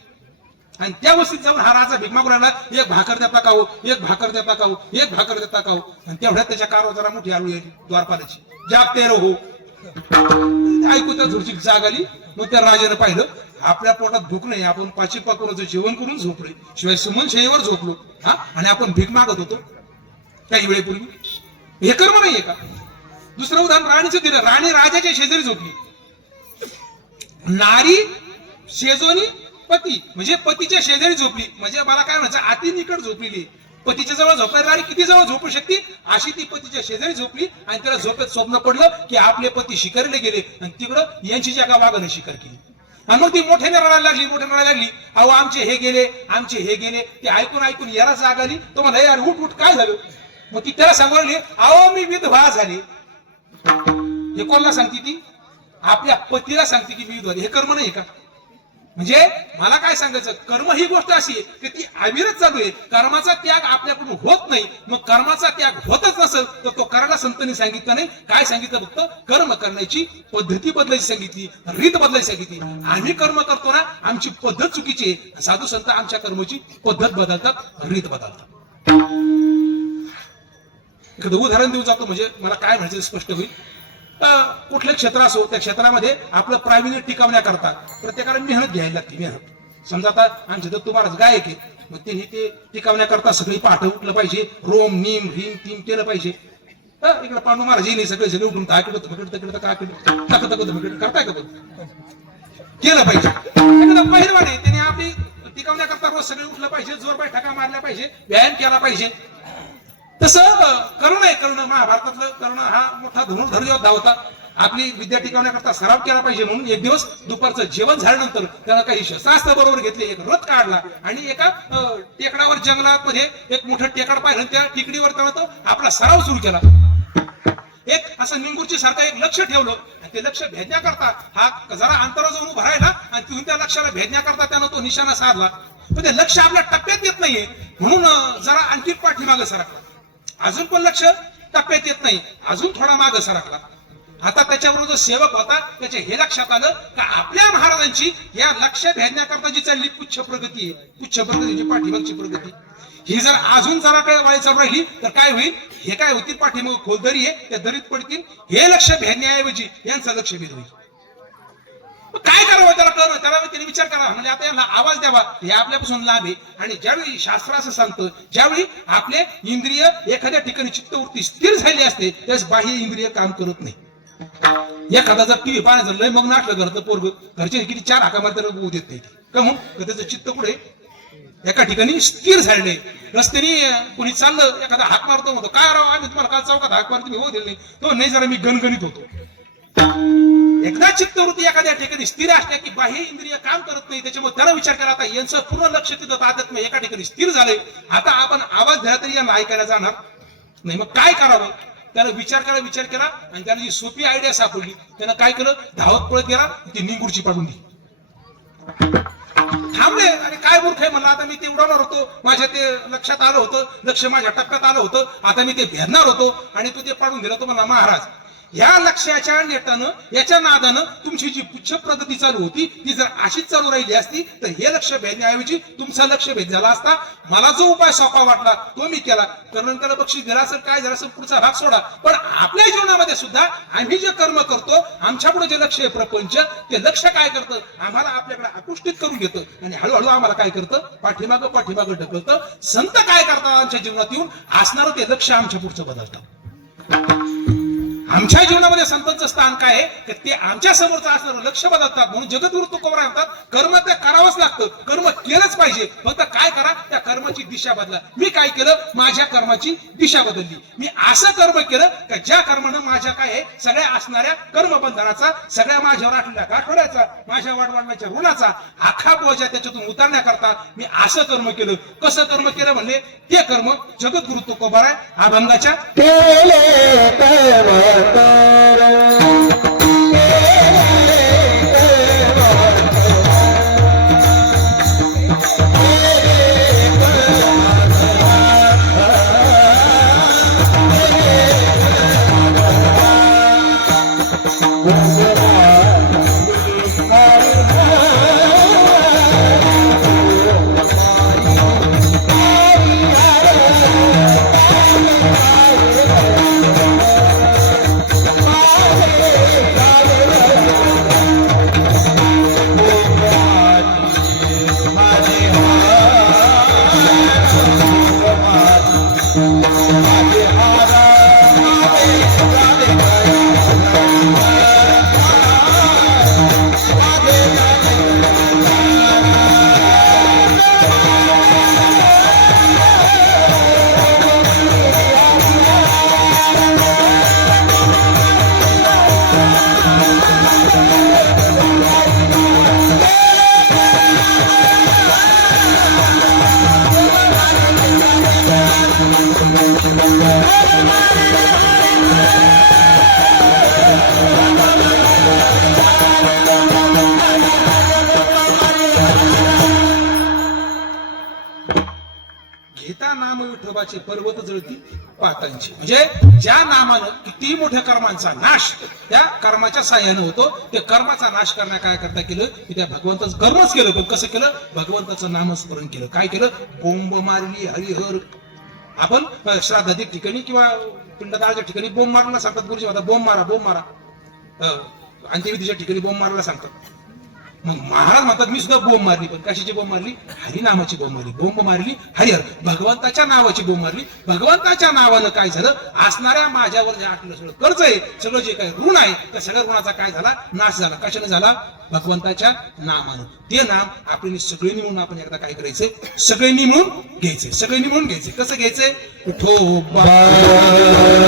आणि त्या वस्तीत जाऊन हा राजा भीक मागू लागला, एक भाकर देता का हो, एक भाकर देता का हो, एक भाकर देता का हो. आणि तेवढ्यात त्याच्या कारवर जरा मोठी आळू येईल द्वारपालाची, जागते रहो. ऐकू त्या झुरची जाग आली. मग त्या राजाने पाहिलं आपल्या पोटात भूक नाही, आपण पाचीपाकराचं जेवण करून झोपलोय, शिवाय सुमन शय्येवर झोपलो आणि आपण भीक मागत होतो काही वेळेपूर्वी. हे कर्म नाहीये का. दुसरं उदाहरण राणीचं दिलं. राणी राजाच्या शेजारी झोपली. नारी शेजोनी पती, म्हणजे पतीच्या शेजारी झोपली. म्हणजे मला काय म्हणायचं, अति निकट झोपलेली. पतीच्या जवळ झोपायला राणी किती जवळ झोपू शकते, अशी ती पतीच्या शेजारी झोपली. आणि त्याला झोपेत स्वप्न पडलं की आपले पती शिकारीला गेले आणि तिकडं यांची जागा वाघाने शिकार केली. आणि मग ती मोठ्याने रडायला लागली, अहो आमचे हे गेले, आमचे हे गेले. ते ऐकून याला जाग आली. तो म्हणा यार उठ काय झालं. मग ती त्याला सांगू लागली, अहो मी विधवा झाले. हे कोणाला सांगते ती, आपल्या पतीला सांगते की मी विधवा. हे कर्म नाही का. म्हणजे मला काय सांगायचं, कर्म ही गोष्ट अशी आहे की ती अविरत चालू आहे. कर्माचा त्याग आपल्याकडून होत नाही. मग कर्माचा त्याग होतच नसेल तर तो करायला संतांनी सांगितलं नाही. काय सांगितलं, फक्त कर्म करण्याची पद्धती बदलायची सांगितली, रीत बदलायची सांगितली. आम्ही कर्म करतो ना, आमची पद्धत चुकीची आहे. साधू संत आमच्या कर्माची पद्धत बदलतात, रीत बदलतात. एखादं उदाहरण देऊ जातो म्हणजे मला काय म्हणायचं स्पष्ट होईल. कुठलं क्षेत्र असो त्या क्षेत्रामध्ये आपलं प्रावीण्य टिकवण्याकरता प्रत्येकाला मेहनत घ्यायला लागते. मेहनत समजा आता आमचे तर तुम्हाला गायक आहे, मग ते टिकवण्याकरता सगळी पाठ उठलं पाहिजे, रोम नीम रीम टीम केलं पाहिजे. इकडे पांडू महाराज नाही सगळे उठून काय केलं तिकडं काय केलं करताय का केलं पाहिजे. पहिलवान आहे त्याने आपली टिकवण्याकरता रोज सगळे उठलं पाहिजे, जोर पाय ठका मारल्या पाहिजे, व्यायाम केला पाहिजे. तसं करणं महाभारतातलं करणं हा मोठा धनुर्धर योद्धा होता. आपली विद्या टिकवण्याकरता सराव केला पाहिजे म्हणून एक दिवस दुपारचं जेवण झाल्यानंतर त्यानं काही शस्त्रास्त्र बरोबर घेतले, एक रथ काढला आणि एका टेकडावर जंगलात मध्ये एक मोठं टेकड पाहिलं, त्या टेकडीवर त्यानं तो आपला सराव सुरू केला. एक असं निंगूरची सारखं एक लक्ष ठेवलं आणि ते लक्ष भेदण्याकरता हा जरा अंतरावर जाऊन उभा राहिला आणि तिथून त्या लक्षाला भेदण्याकरता त्यानं तो निशाणा साधला, पण ते लक्ष आपल्या टप्प्यात येत नाहीये म्हणून जरा आणखी पाठीमागे सरकला. अजून पण लक्ष टप्प्यात येत नाही, अजून थोडा मागे सरकला. आता त्याच्याबरोबर जो सेवक होता त्याच्या हे लक्षात आलं का आपल्या महाराजांची या लक्ष भेदण्याकरता जी चालली पुच्छ प्रगती आहे, पुच्छ प्रगतीची पाठीमागची प्रगती ही जर अजून जरा काय व्हायचं राहिली तर काय होईल, हे काय होतील पाठीमाग खोल दरी आहे त्या दरीत पडतील, हे लक्ष भेदण्याऐवजी यांचं लक्ष भेद होईल. काय करावं त्याला कळलं, त्याला त्याने विचार करा म्हणजे आता याला आवाज द्यावा, हे आपल्यापासून लाभ आहे. आणि ज्यावेळी शास्त्र असं सांगतं ज्यावेळी आपले इंद्रिय एखाद्या ठिकाणी चित्तवृत्ती स्थिर झाली असते त्यास बाह्य इंद्रिय काम करत नाही. एखादा जर टीव्ही पाहण्याचं लय मग नाटलं घरचं पोरग घरचे किती 4 हाका मारता होऊ देत नाही, का म्हणून त्याचं चित्त कुठे एका ठिकाणी स्थिर झालेले. रस्त्याने कोणी चाललं एखादा हाक मारतो म्हणतो काय राव आम्ही तुम्हाला काल चौकात हाक मारतो तुम्ही होऊ दिले नाही, तो नाही जरा मी गणगणित होतो. एकदा चित्तवृत्ती एखाद्या ठिकाणी स्थिर असल्या की बाह्य इंद्रिय काम करत नाही, त्याच्यामुळे त्याला विचार करा आता यांचं पूर्ण लक्ष तिथं तात्यात एका ठिकाणी स्थिर झालंय, आता आपण आवाज द्याला तरी यांना ऐकायला जाणार नाही, मग काय करावं. त्यानं विचार केला आणि त्याला जी सोपी आयडिया सापडली, त्यानं काय केलं धावत पळत गेला ती निंगुरची पाडून दिली. थांबले आणि काय मूर्ख आहे म्हणलं, आता मी ते उडवणार होतो, माझ्या ते लक्षात आलं होतं, लक्ष माझ्या टप्प्यात आलं होतं, आता मी ते भेदणार होतो आणि तू ते पाडून दिलं. तो म्हणला महाराज या लक्ष्याच्या नेटानं याच्या नादानं तुमची जी पुच्छ प्रगती चालू होती ती जर अशीच चालू राहिली असती तर हे लक्ष भेदण्याऐवजी तुमचा लक्ष भेद झाला असता. मला जो उपाय सोपा वाटला तो मी केला, कारण त्याला बक्षीस दिला असेल काय झालं असेल पुढचा भाग सोडा. पण आपल्या जीवनामध्ये सुद्धा आम्ही जे कर्म करतो आमच्या पुढे जे लक्ष आहे प्रपंच ते लक्ष काय करतं, आम्हाला आपल्याकडे आकृष्टित करून घेतं आणि हळूहळू आम्हाला काय करतं पाठीमागं ढकलतं. संत काय करतात आमच्या जीवनात येऊन असणारं ते लक्ष आमच्या पुढचं बदलतं. आमच्या जीवनामध्ये संतांचं स्थान काय आहे तर ते आमच्या समोरचं असणारं लक्ष बदलतात. म्हणून जगद्गुरु तुकोबराय म्हणतात कर्म ते करावंच लागतं, कर्म केलंच पाहिजे, फक्त काय करा त्या कर्माची दिशा बदला. मी काय केलं, माझ्या कर्माची दिशा बदलली. मी असं कर्म केलं की ज्या कर्मानं माझ्या काय आहे सगळ्या असणाऱ्या कर्मबंधनाचा, सगळ्या माझ्यावर आठलेल्या गाठोड्याचा, माझ्या वाढवाडण्याच्या ऋणाचा आखा बोजा त्याच्यातून उतरण्याकरता मी असं कर्म केलं. कसं कर्म केलं म्हणले, ते कर्म जगद्गुरु तुकोबराय अभंगाच्या घेता नाम विठोबाचे पर्वत जळती पातांची. म्हणजे ज्या नामानं किती मोठ्या कर्मांचा नाश त्या कर्माच्या साह्यानं होतो, ते कर्माचा नाश करण्या काय करता केलं की त्या भगवंताचं कर्मच केलं. पण कसं केलं, भगवंताचं नामस्मरण केलं. काय केलं, बोंब मारली हरिहर. आपण श्राद्धाच्या ठिकाणी किंवा पिंडदानाच्या ठिकाणी बोंब मारायला सांगतात गुरुजी, आता बोंब मारा अंत्यविधीच्या ठिकाणी बोंब मारायला सांगतात. मग महाराज म्हणतात मी सुद्धा बोंब मारली, पण कशाची बोंब मारली, हरिनामाची बोंब मारली. बोंब मारली हरिहर, भगवंताच्या नावाची बोंब मारली. भगवंताच्या नावानं काय झालं, असणाऱ्या माझ्यावर जे आटलं सगळं कर्ज आहे, सगळं जे काही ऋण आहे त्या सगळ्या ऋणाचा काय झाला, नाश झाला. कशाने झाला, भगवंताच्या नामानं. ते नाम आपल्याला सगळ्यांनी म्हणून आपण एकदा काय करायचंय, सगळ्यांनी म्हणून घ्यायचे. सगळ्यांनी म्हणून घ्यायचे. कसं घ्यायचंय, विठोबा हा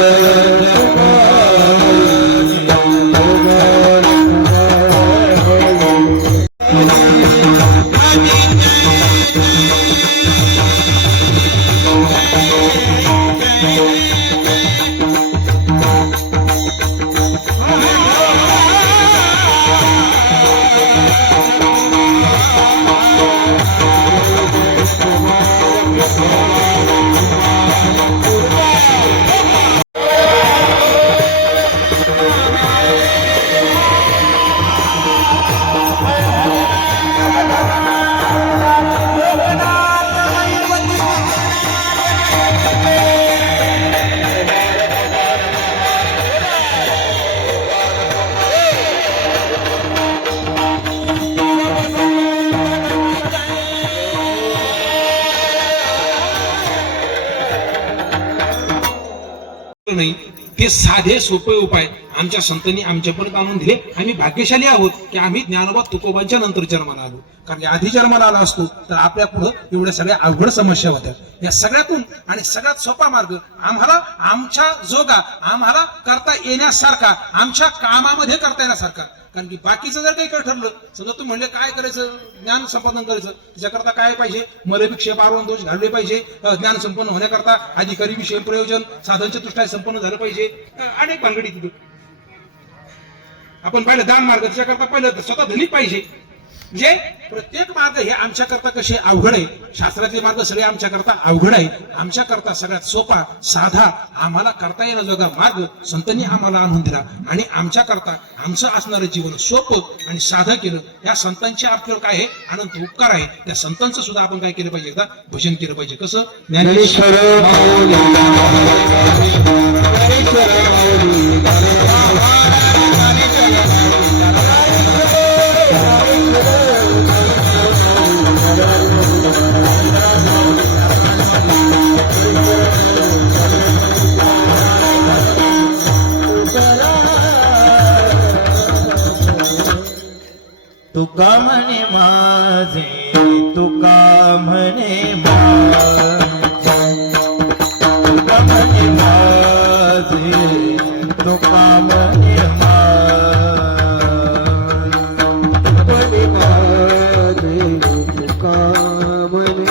नाही ते साधे सोपे उपाय आमच्या संतांनी आमच्यापर्यंत आणून दिले. आम्ही भाग्यशाली आहोत की आम्ही ज्ञानोबा तुकोबांच्या नंतर जन्माला आलो. कारण की आधी जन्माला आला असतो तर आपल्या पुढं एवढ्या सगळ्या अवघड समस्या होत्या. या सगळ्यातून आणि सगळ्यात सोपा मार्ग आम्हाला आमच्या जोगा आम्हाला करता येण्यासारखा आमच्या कामामध्ये करता येण्यासारखा. कारण की बाकीचं जर काही ठरलं समजा तू म्हणले काय करायचं ज्ञान संपादन करायचं त्याच्याकरता काय पाहिजे मलविक्षेप आरोहण दोष घालले पाहिजे. ज्ञान संपन्न होण्याकरता अधिकारी विषय प्रयोजन साधनच्या दृष्ट्या संपन्न झालं पाहिजे. अनेक भानगडी तिथं आपण पाहिलं दान मार्ग त्याच्याकरता पहिलं स्वतः धनिक पाहिजे. म्हणजे प्रत्येक मार्ग हे आमच्याकरता कसे अवघड आहे. शास्त्रातले मार्ग सगळे आमच्याकरता अवघड आहे. आमच्याकरता सगळ्यात सोपा साधा आम्हाला करता येण्याजोगा मार्ग संतांनी आम्हाला आणून दिला आणि आमच्याकरता आमचं असणारं जीवन सोपं आणि साधं केलं. या संतांचे आपल्यावर काय आहे अनंत उपकार आहे. त्या संतांचं सुद्धा आपण काय केलं पाहिजे एकदा भजन केलं पाहिजे. कसं ज्ञानेश्वर तुका म्हणे माझे तुका म्हणे माझे तुका म्हणे माझे तुका म्हणे माझे तुका म्हणे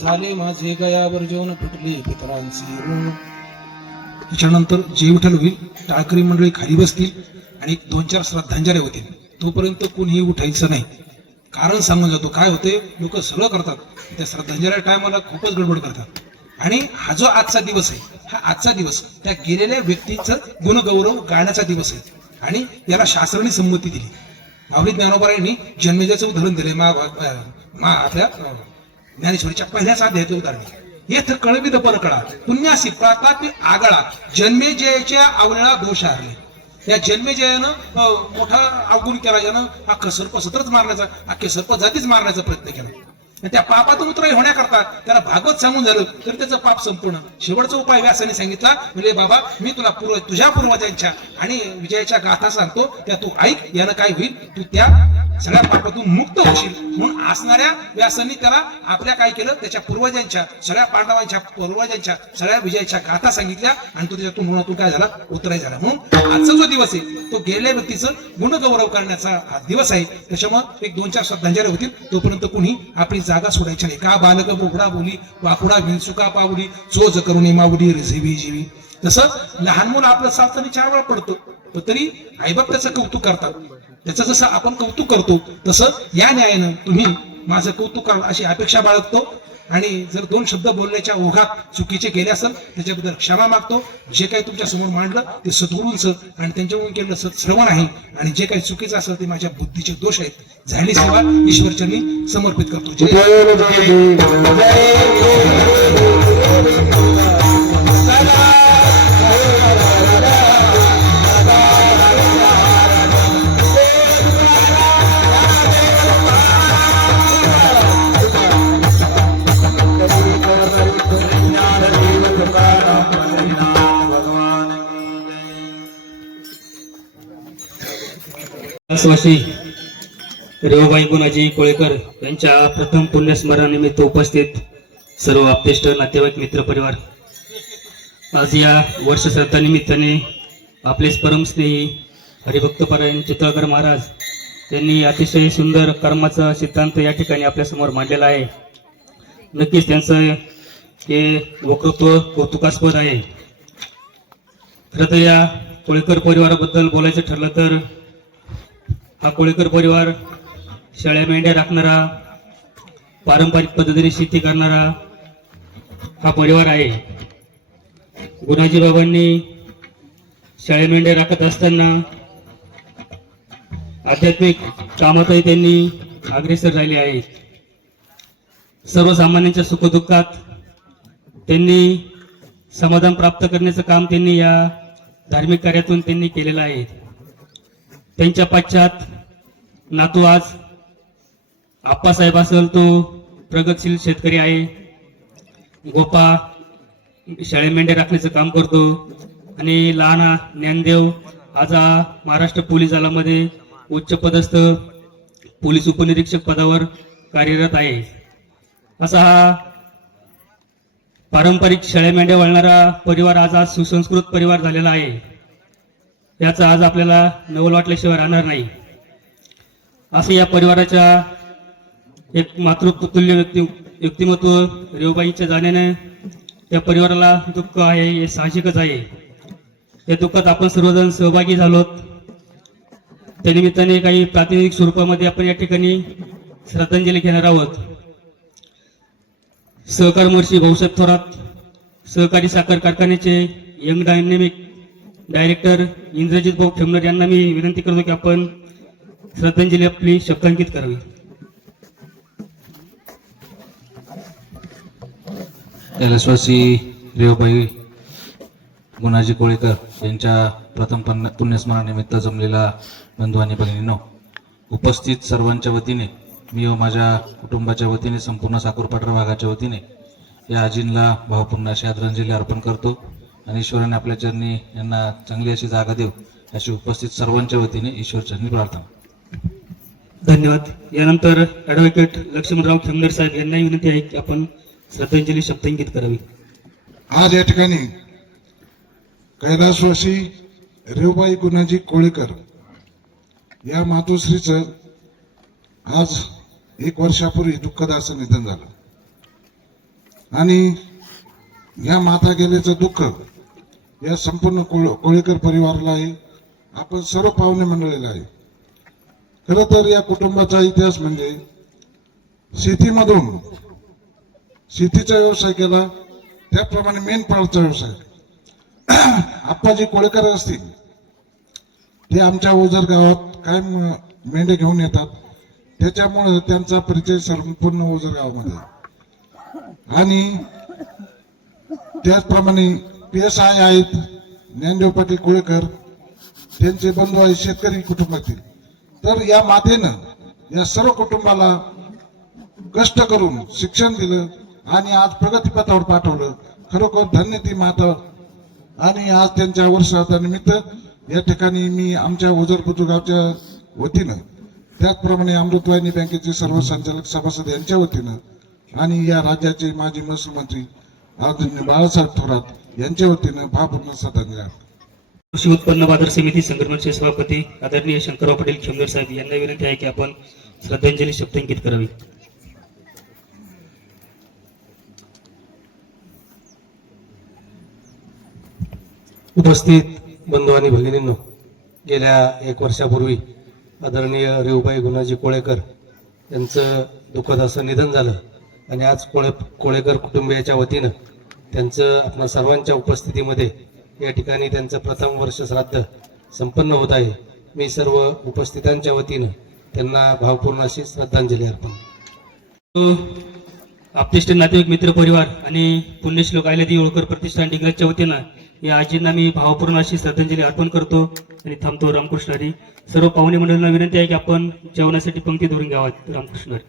झाले माझे गयावर जेवण फुटले पितरांचे ऋण. त्याच्यानंतर जे विठ्ठल होईल टाळकरी मंडळी खाली बसतील आणि 2-4 श्रद्धांजली होतील. तोपर्यंत कोणीही उठायचं नाही. कारण सांगून जातो, काय होते, लोक सगळं करतात, त्या श्रद्धांजली टायमाला खूपच गडबड करतात. आणि हा जो आजचा दिवस आहे, हा आजचा दिवस त्या गेलेल्या व्यक्तीचं गुणगौरव गाण्याचा दिवस आहे आणि याला शास्त्राने संमती दिली. माऊली ज्ञानोबारायांनी जन्मेजयाचं उदाहरण दिले. आपल्या ज्ञानेश्वरीच्या पहिल्याच अध्यायाचं उदाहरण, येथ कळविद परकळा पुण्यासी प्रातापी आगळा जन्मेजयाच्या आवळा दोष हरले. या जन्मेजयानं मोठा अवगुण केला, ज्यानं अख्खं सर्प सत्रच मारण्याचा, अख्खे सर्प जातीच मारण्याचा प्रयत्न केला. आणि त्या पापातून उतराई होण्याकरता त्याला भागवत सांगून झालं तर त्याचं पाप संपूर्ण. शेवटचा उपाय व्यासाने सांगितला, म्हणजे बाबा मी तुला तुझ्या पूर्वजांच्या आणि विजयाच्या गाथा सांगतो, त्या तू ऐक. यानं काय होईल, तू त्या सगळ्या पापातून मुक्त होशील. म्हणून असणाऱ्या व्यासांनी त्याला आपल्या काय केलं, त्याच्या पूर्वजांच्या, सगळ्या पांडवांच्या पूर्वजांच्या सगळ्या विजयाच्या गाथा सांगितल्या आणि तो त्याच्यातून मुळातून काय झाला, उतराई झाला. म्हणून आजचा जो दिवस आहे तो गेल्या व्यक्तीचं गुणगौरव करण्याचा हा दिवस आहे. त्याच्यामुळे 1-2-4 श्रद्धांजली होतील. तोपर्यंत कुणी आपली जागा सोडायची नाही. का बालक बोबडा बोली वाकुडा भिनसुका पावली चोच करून मावडी रिझिवी जीवी. तसं लहान मुलं आपलं साचणी 4 वेळा पडतं, पण तरी आईबाप त्याचं कौतुक करतात. त्याचं जसं आपण कौतुक करतो तसं या न्यायानं तुम्ही माझं कौतुक करा अशी अपेक्षा बाळगतो. आणि जर 2 शब्द बोलण्याच्या ओघात चुकीचे केले असेल त्याच्याबद्दल क्षमा मागतो. जे काही तुमच्या समोर मांडलं ते सद्गुरूंचं आणि त्यांच्याकडून केलेलं सत्श्रवण आहे आणि जे काही चुकीचं असेल ते माझ्या बुद्धीचे दोष आहेत. झाली सेवा ईश्वरचरणी समर्पित करतो. स्वाशी रेवबाई गुणाजी कोळेकर यांच्या प्रथम पुण्यस्मरणानिमित्त उपस्थित सर्व आप्तेष्ट नातेवाईक मित्रपरिवार, आज या वर्षश्राद्धानिमित्ताने आपले परमस्नेही हरिभक्तपरायण चितळकर महाराज यांनी अतिशय सुंदर कर्माचा सिद्धांत या ठिकाणी आपल्यासमोर मांडलेला आहे. नक्कीच त्यांचं हे वक्तृत्व कौतुकास्पद आहे. खरं तर या कोळेकर परिवाराबद्दल बोलायचं ठरलं तर हा कोळेकर परिवार शेळ्या मेंढ्या राखणारा, पारंपरिक पद्धतीने शेती करणारा हा परिवार आहे. गुणाजी बाबांनी शेळ्या मेंढ्या राखत असताना आध्यात्मिक कामातही त्यांनी अग्रेसर राहिले आहेत. सर्वसामान्यांच्या सुखदुःखात त्यांनी समाधान प्राप्त करण्याचं काम त्यांनी या धार्मिक कार्यातून त्यांनी केलेलं आहे. त्यांच्या पश्चात नातू आज आप्पासाहेब असेल, तो प्रगतशील शेतकरी आहे. गोपा शेळ्या मेंढ्या राखण्याचं काम करतो आणि लहान ज्ञानदेव आज महाराष्ट्र पोलीस दलामध्ये उच्च पदस्थ पोलीस उपनिरीक्षक पदावर कार्यरत आहे. असा हा पारंपरिक शेळ्या मेंढ्या वळणारा परिवार आज सुसंस्कृत परिवार झालेला आहे. याचं आज आपल्याला नवल वाटल्याशिवाय राहणार नाही. असं या परिवाराच्या एक मातृत्वतुल्य व्यक्तिमत्व रेवबाईंच्या जाण्याने त्या परिवाराला दुःख आहे, हे साहजिकच आहे. या दुःखात आपण सर्वजण सहभागी झालोत. त्या निमित्ताने काही प्रातिनिधिक स्वरूपामध्ये आपण या ठिकाणी श्रद्धांजली घेणार आहोत. सहकार महर्षी भाऊसाहेब थोरात सहकारी साखर कारखान्याचे यंग डायनेमिक डायरेक्टर इंद्रजित भाऊ ठेमनर यांना मी विनंती करतो की आपण श्रद्धांजली आपली शब्दांकित करावी. कैलासवासी रेवबाई गुणाजी कोळेकर यांच्या प्रथम पुण्यस्मरणानिमित्त जमलेला बंधू आणि भगिनींनो, उपस्थित सर्वांच्या वतीने मी व माझ्या कुटुंबाच्या वतीने संपूर्ण साकोरपाटरा भागाच्या वतीने या आजींना भावपूर्ण अशी आदरांजली अर्पण करतो आणि ईश्वराने आपल्या चरणी यांना चांगली अशी जागा देव अशी उपस्थित सर्वांच्या वतीने ईश्वर चरणी प्रार्थना. धन्यवाद. यानंतर ॲडव्होकेट लक्ष्मणराव खेमनर साहेब यांनाही विनंती आहे की आपण श्रद्धांजली शब्दांकित करावी. आज या ठिकाणी कैलासवासी रेवबाई गुणाजी कोळेकर या मातोश्रीचं आज 1 वर्षापूर्वी दुःखद असं निधन झालं आणि या माता गेल्याचं दुःख या संपूर्ण कोळेकर परिवाराला आहे. आपण सर्व पाहुणे मंडळीला आहे. खरं तर या कुटुंबाचा इतिहास म्हणजे शेतीमधून शेतीचा व्यवसाय केला, त्याप्रमाणे मेंढपाळाचा व्यवसाय. आप्पाजी कोळेकर असतील ते आमच्या ओझर गावात कायम मेंढे घेऊन येतात, त्याच्यामुळे त्यांचा परिचय संपूर्ण ओझर गावामध्ये. आणि त्याचप्रमाणे PSI आहेत ज्ञानदेव पाटील कोळेकर, त्यांचे बंधू आहेत शेतकरी कुटुंबातील. तर या मातेनं या सर्व कुटुंबाला कष्ट करून शिक्षण दिलं आणि आज प्रगतीपथावर पाठवलं. खरोखर धन्य ती माता. आणि आज त्यांच्या वर्षानिमित्त या ठिकाणी मी आमच्या ओझर बुद्रुक गावच्या वतीनं, त्याचप्रमाणे अमृतवाहिनी बँकेचे सर्व संचालक सभासद यांच्या वतीनं आणि या राज्याचे माजी महसूल मंत्री आदरणीय बाळासाहेब थोरात यांच्या वतीनं भावपूर्ण श्रद्धांजली अर्पण. कृषी उत्पन्न बाजार समिती संघटनेचे सभापती आदरणीय शंकरराव पाटील खेमनर साहेब यांना विनंती आहे की आपण श्रद्धांजली शब्दांकित करावी. उपस्थित बंधू आणि भगिनींनो, गेल्या 1 वर्षापूर्वी आदरणीय रेवबाई गुणाजी कोळेकर यांचं दुःखद असं निधन झालं आणि आज कोळेकर कुटुंबियाच्या वतीनं त्यांचं आपल्या सर्वांच्या उपस्थितीमध्ये या ठिकाणी त्यांचं प्रथम वर्ष श्राद्ध संपन्न होत आहे. मी सर्व उपस्थितांच्या वतीनं त्यांना भावपूर्ण अशी श्रद्धांजली अर्पण. आपतिष्ट नातेवाईक मित्र परिवार आणि पुण्यश्लोक आयलादी होळकर प्रतिष्ठान डिग्रजच्या वतीनं या आजींना मी भावपूर्ण अशी श्रद्धांजली अर्पण करतो आणि थांबतो. रामकृष्ण हरी. सर्व पाहुणे मंडळींना विनंती आहे की आपण जेवणासाठी पंक्ती धरून घ्यावा. रामकृष्ण हरी.